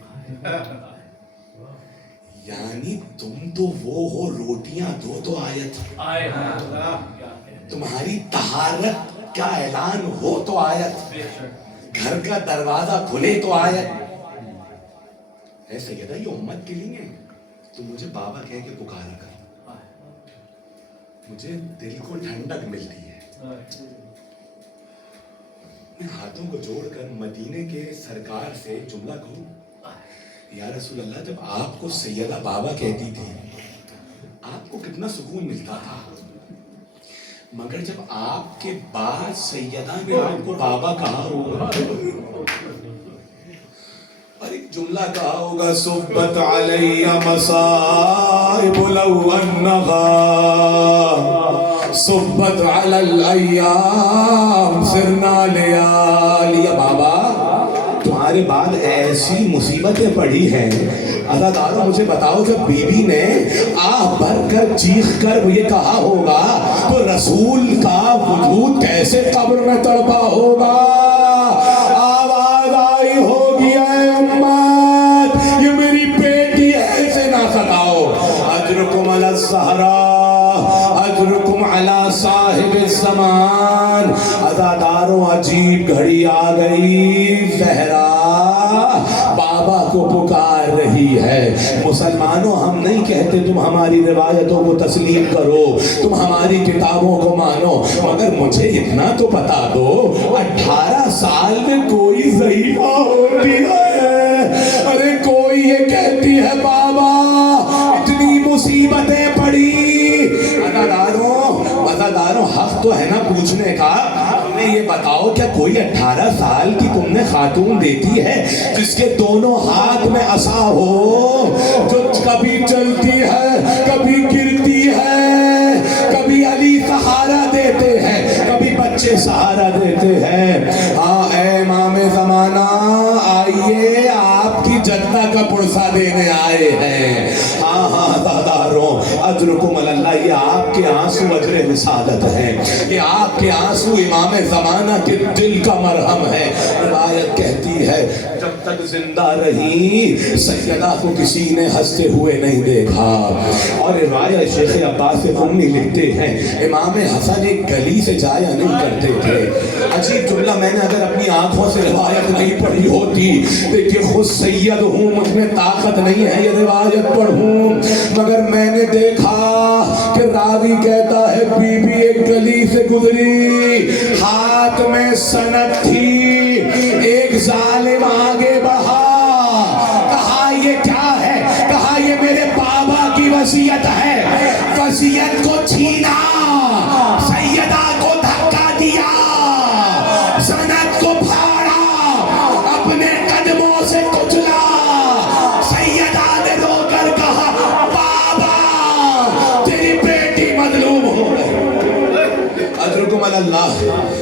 یعنی تم تو وہ ہو روٹیاں دو تو آیت, تمہاری طہارت کا اعلان ہو تو آیت, گھر کا دروازہ کھلے تو آیت. اے سیدہ یہ امت کے لیے ہے, تو مجھے بابا کہہ کے پکارا کر, مجھے دل کو ٹھنڈک ملتی ہے. میں ہاتھوں کو جوڑ کر مدینے کے سرکار سے جملہ کہوں, یا رسول اللہ جب آپ کو سیدہ بابا کہتی تھی آپ کو کتنا سکون ملتا تھا, مگر جب آپ کے بعد سیدہ نے آپ کو بابا کہا ہوگا, اور ایک جملہ کہا ہوگا صبت علی مصائب لو انہا صبت علی الایام سرنا لیالی. بابا تمہارے بعد ایسی مصیبتیں پڑی ہیں, عزادارو مجھے بتاؤ جب بی بی نے آہ بھر کر چیخ کر یہ کہا ہوگا تو رسول کا وجود کیسے قبر میں تڑپا ہوگا. آواز آئی ہوگی اے امت یہ میری بیٹی ایسے نہ ستاؤ, اجرکم علی الزہراء اجرکم علی صاحب الزمان. عزاداروں عجیب گھڑی آ گئی, زہرا بابا کو پکار رہی ہے. مسلمانوں ہم نہیں کہتے تم ہماری روایتوں کو تسلیم کرو, تم ہماری کتابوں کو مانو, مگر مجھے اتنا تو بتا دو 18 سال میں کوئی ضعیفہ ہوتی ہے, ارے کوئی یہ کہتی ہے بابا اتنی مصیبتیں پڑی. عزاداروں حق تو ہے نا پوچھنے کا, ہمیں یہ بتاؤ کیا کوئی 18 سال کی تم نے خاتون دیکھی ہے جس کے دونوں ہاتھ میں عصا ہو, جو کبھی چلتی ہے کبھی گرتی ہے, کبھی علی سہارا دیتے ہیں کبھی بچے سہارا دیتے ہیں. ہاں اے امام زمانہ آئیے, آپ کی جدہ کا پرسہ دینے آئے ہیں. ہاں عزاداروں اجرکم علی اللہ, یہ آپ کے آنسو اجر وسادت ہیں, یہ آپ کے آنسو امام زمانہ کے دل کا مرہم ہے. روایت کہتی ہے جب تک زندہ رہی سیدہ کو کسی نے ہنستے ہوئے نہیں دیکھا. اور روایت شیخ عباس قمی لکھتے ہیں امام حسن ایک گلی سے جایا نہیں کرتے تھے. عجیب جملہ, میں نے اگر اپنی آنکھوں سے روایت نہیں پڑھی ہوتی, دیکھیں خود سید ہوں, مجھ میں طاقت نہیں ہے یہ روایت پڑھوں, مگر میں نے دیکھا کہ راوی کہتا ہے بی بی ایک گلی سے گزری, ہاتھ میں سند تھی, ایک ظالم آگے بڑھا, کہا یہ کیا ہے, کہا یہ میرے بابا کی وصیت ہے. وصیت کو چھینا, سیدہ کو دھکا دیا, سند کو پھاڑا, اپنے قدموں سے کچلا. سیدہ نے رو کر کہا بابا تیری بیٹی مظلوم ہو گئی.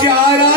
11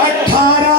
18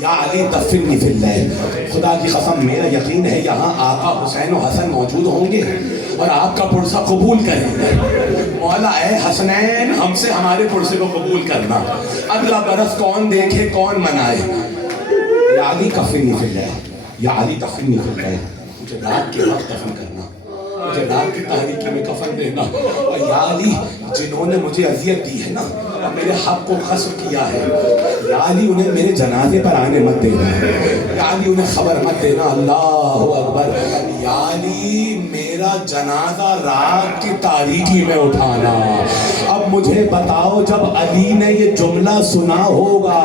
یا علی دفنی فی اللیل. خدا کی قسم میرا یقین ہے یہاں آقا حسین و حسن موجود ہوں گے اور آپ کا پرسہ قبول کریں گے. مولا اے حسنین ہم سے ہمارے پرسے کو قبول کرنا. اگلا برس کون دیکھے کون منائے. یا علی کفنی فی اللیل, یا علی دفنی فی اللیل. مجھے رات کے وقت دفن کرنا, مجھے رات کی تاریکی میں کفن دینا. اور یا علی جنہوں نے مجھے اذیت دی ہے نا اور میرے حق کو غصب کیا ہے, یا علی انہیں میرے جنازے پر آنے مت دینا, یا علی انہیں خبر مت دینا. اللہ اکبر. یا علی میرا جنازہ رات کی تاریکی میں اٹھانا. اب مجھے بتاؤ جب علی نے یہ جملہ سنا ہوگا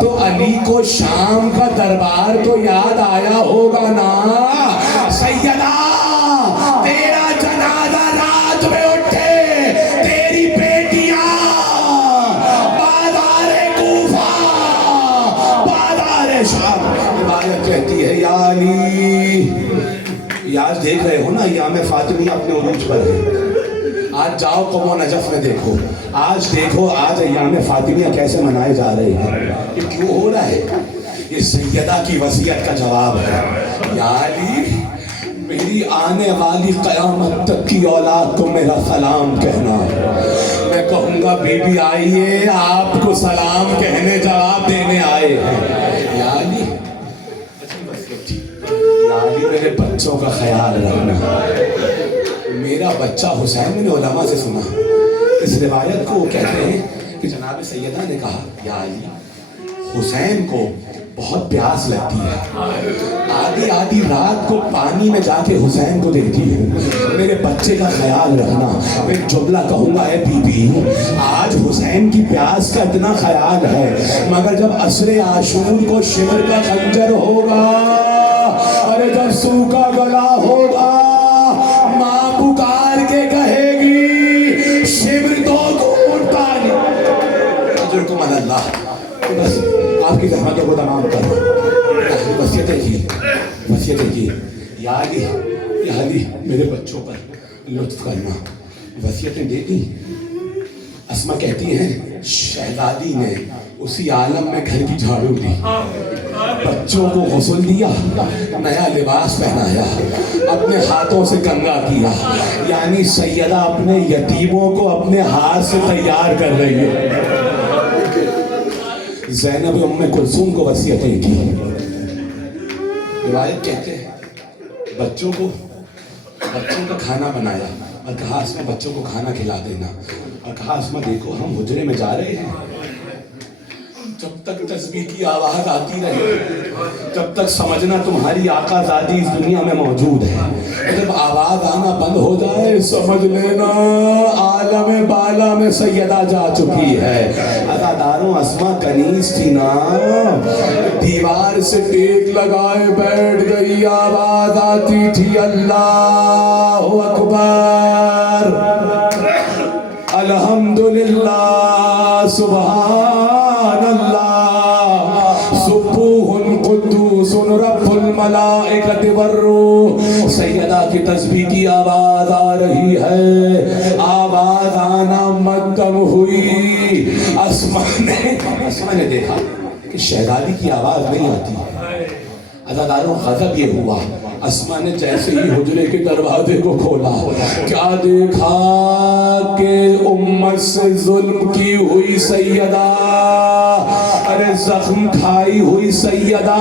تو علی کو شام کا دربار تو یاد آیا ہوگا نا. سیدہ تیرا جنازہ رات میں اٹھے, تیری بیٹیاں بازار کوفہ بازار شام. روایت کہتی ہے یا علی, آج دیکھ رہے ہو نا ایام فاطمیہ اپنے عروج پر ہے. آج جاؤ قوم و نجف میں دیکھو, آج دیکھو آج ایام فاطمیہ کیسے منائے جا رہے ہیں. یہ کیوں ہو رہا ہے؟ یہ سیدہ کی وصیت کا جواب ہے. یا علی میری آنے والی قیامت تک کی اولاد کو میرا سلام کہنا. میں کہوں گا بی بی آئیے آپ کو سلام کہنے جواب دینے آئے ہیں. یا علی, یا علی میرے بچوں کا خیال رکھنا. میرا بچہ حسین, میں نے علماء سے سنا اس روایت کو, وہ کہتے ہیں کہ جناب سیدہ نے کہا یا علی حسین کو بہت پیاس لگتی ہے, آدھی آدھی رات کو پانی میں جا کے حسین کو دیتی ہوں, میرے بچے کا خیال رکھنا. میں جملہ کہوں گا اے بی بی آج حسین کی پیاس کا اتنا خیال ہے, مگر جب عصر عاشور کو شمر کا خنجر ہوگا, ارے جب سوکھا گلا ہوگا, ماں پکار کے کہے گی شمر تو گھونٹ پانی. اجرکم علی اللہ. بس آپ کی زحمتوں کو تمام کرو. وصیتیں کی. یا علی میرے بچوں پر لطف کرنا. وصیتیں دے دی. اسما کہتی ہیں شہزادی نے اسی عالم میں گھر کی جھاڑو دی, بچوں کو غسل دیا, نیا لباس پہنایا, اپنے ہاتھوں سے کنگا کیا. یعنی سیدہ اپنے یتیموں کو اپنے ہاتھ سے تیار کر رہی ہے. زینب ام کلثوم کو وصیتیں کی. روایت کہتے ہیں بچوں کا کھانا بنایا اور کہا اسما بچوں کو کھانا کھلا دینا, اور کہا اسما دیکھو ہم حجرے میں جا رہے ہیں, جب تک تسبیح کی آواز آتی رہے جب تک سمجھنا تمہاری آقا زادی اس دنیا میں موجود ہے. جب آواز آنا بند ہو جائے سمجھ لینا عالم بالا میں سیدہ جا چکی ہے. عزاداروں اسما کنیز تھی نا, دیوار سے ٹیک لگائے بیٹھ گئی, آواز آتی تھی اللہ اکبر, الحمدللہ, سبحان اللہ, سبوح قدوس رب الملائکۃ والروح. سیدہ کی تسبیح کی آواز آ رہی ہے, آواز آنا مدم ہوئی. اسما نے دیکھا کہ شہزادی کی آواز نہیں آتی. عزاداروں غضب یہ ہوا, اسما نے جیسے ہی حجرے کے دروازے کو کھولا کیا دیکھا کہ امت سے ظلم کی ہوئی سیدہ, ارے زخم کھائی ہوئی سیدہ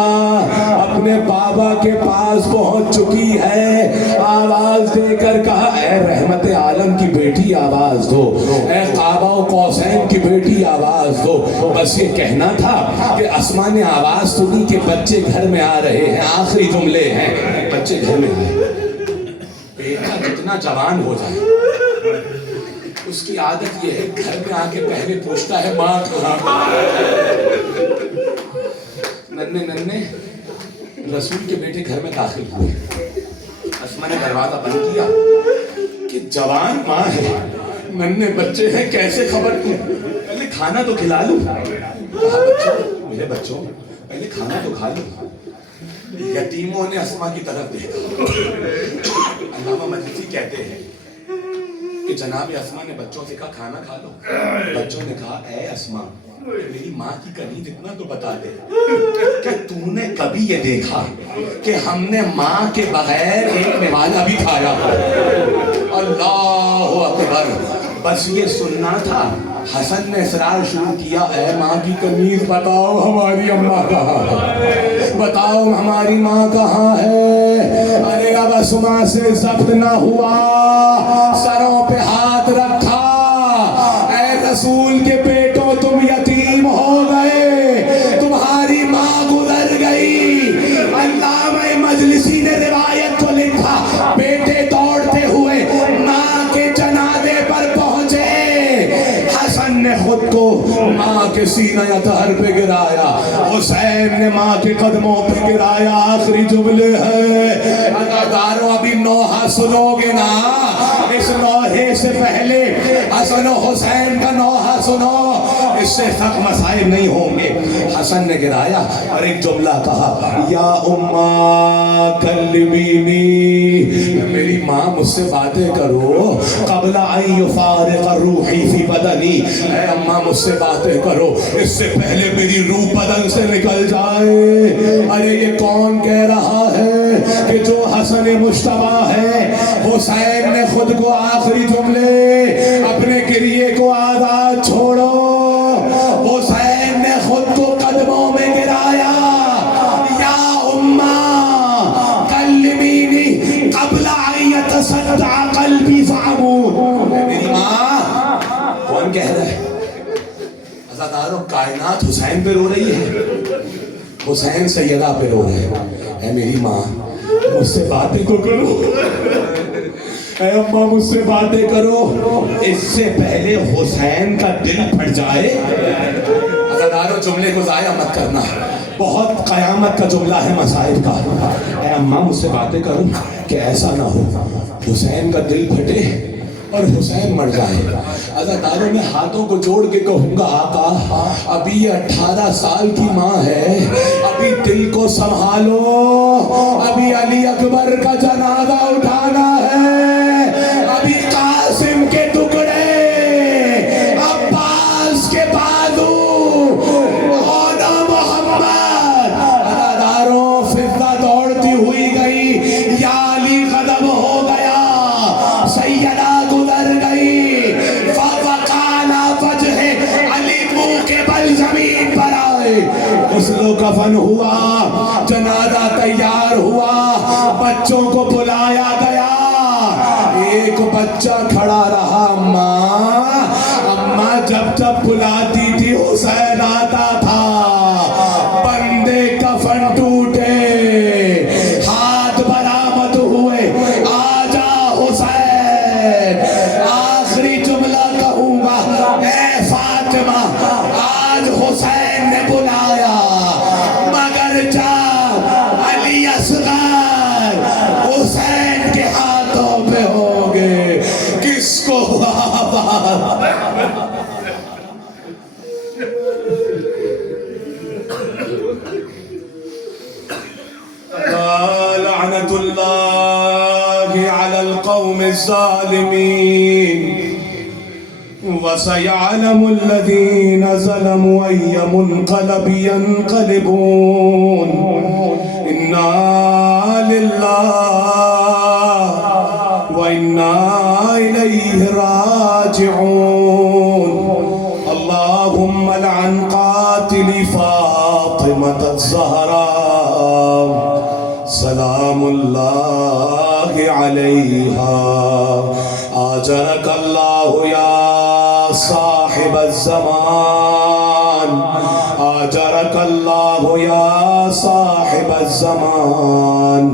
اپنے بابا کے پاس پہنچ چکی ہے. آواز دے کر کہا اے رحمت عالم کی بیٹی آواز دو, اے قابہ و قوسین کی بیٹی آواز دو. بس یہ کہنا تھا کہ اسما نے آواز سنی کہ بچے گھر میں آ رہے ہیں. آخری جملے ہیں, بچے گھر میں آئے. بیٹا جتنا جوان ہو جائے اس کی عادت یہ ہے گھر میں آ کے پہلے پوچھتا ہے ماں کہاں. ننھے رسول کے بیٹے گھر میں داخل ہوئے. اسما نے دروازہ بند کیا کہ جوان ماں ہے, ننھے بچے ہیں, کیسے خبر کی, پہلے کھانا تو کھلا لوں. کہا بچوں, میرے بچوں پہلے کھانا تو کھا لوں. یتیموں نے اسما کی طرف دیکھا. علامہ مجلسی کہتے ہیں کہ جناب اسما نے بچوں سے کہا کھانا کھا لو. بچوں نے کہا اے اسما میری ماں کی کنیز اتنا تو بتا دے کہ تو نے کبھی یہ دیکھا کہ ہم نے ماں کے بغیر ایک نوالا بھی کھایا. اللہ اکبر. بس یہ سننا تھا. حسن نے اصرار شروع کیا اے ماں کی کنیز بتاؤ ہماری اماں کہاں ہے, بتاؤ ہماری ماں کہاں ہے. ارے اب اسما سے ضبط نہ ہوا, سروں پہ ہاتھ رکھا. اے رسول کے بیٹوں تم یتیم ہو گئے, تمہاری ماں گزر گئی. علامہ مجلسی نے روایت کو لکھا بیٹے دوڑتے ہوئے ماں کے جنازے پر پہنچے. حسن نے خود کو ماں کے سینہ اطہر پہ گرایا, حسین نے ماں کے قدموں پہ گرایا. آخری جملے ہیں اداداروں ابھی نوحہ سنو گے نا, اس نوحے سے پہلے حسن و حسین کا نوحہ سنو, اس سے سخت مسائل نہیں ہوں گے. حسن نے گرایا اور ایک جملہ کہا یا اماں کلمینی, میری ماں مجھ سے باتیں کرو قبل ان یفارق روحی فی بدنی. اے اماں مجھ سے باتیں کرو اس سے پہلے میری روح بدن سے نکل جائے. ارے یہ کون کہہ رہا ہے کہ جو حسن مجتبیٰ ہے, حسین نے خود کو آخری جملے اپنے گریے کو آزاد چھوڑو, حسین نے خود کو قدموں میں گرایا. یا اماں کلمینی قبل ان یتصدع قلبی فاموت. میری ماں, کون کہہ رہا ہے؟ عزاداروں کائنات حسین پہ رو رہی ہے, حسین سیدہ پہ رو رہے ہیں. اے میری ماں مجھ سے باتیں تو کرو, اے اماں مجھ سے باتیں کرو اس سے پہلے حسین کا دل پھٹ جائے. عزاداروں جملے کو ضائع مت کرنا, بہت قیامت کا جملہ ہے مصائب کا. اے اماں مجھ سے باتیں کرو کہ ایسا نہ ہو حسین کا دل پھٹے اور حسین مر جائے. عزاداروں میں ہاتھوں کو جوڑ کے کہوں گا آقا ابھی یہ 18 سال کی ماں ہے, ابھی دل کو سنبھالو, ابھی علی اکبر کا جنازہ اٹھانا ہے, ابھی قاسم کے ٹکڑے, عباس کے بازو, اور محمد. عزاداروں فضہ دوڑتی ہوئی گئی, یا علی قدم ہو گیا, سیدہ گزر گئی. فوقانا وجہ علی منہ کے بل زمین پر آئے, غسل و کفن ہوا, جنازہ تیار ہوا, بچوں کو بلایا گیا. ایک بچہ کھڑا رہا, اماں جب جب بلاتی تھی حسین آتا تھا. بندے کفن ٹوٹے, ہاتھ برآمد ہوئے, آجا حسین. آخری جملہ کہوں گا اے فاطمہ آج حسین نے بلایا, مگر جب علی اصغر حسین کے ہاتھوں پہ ہوگے کس کو آواز. لعنت اللہ علی القوم الظالمین وسيعلم الذين ظلموا أي منقلب ينقلبون. إنا لله وإنا إليه راجعون. اللهم لعن قاتل فاطمة الزهراء سلام الله عليها. آجرك الله يا صاحب الزمان, آجرك الله يا صاحب الزمان.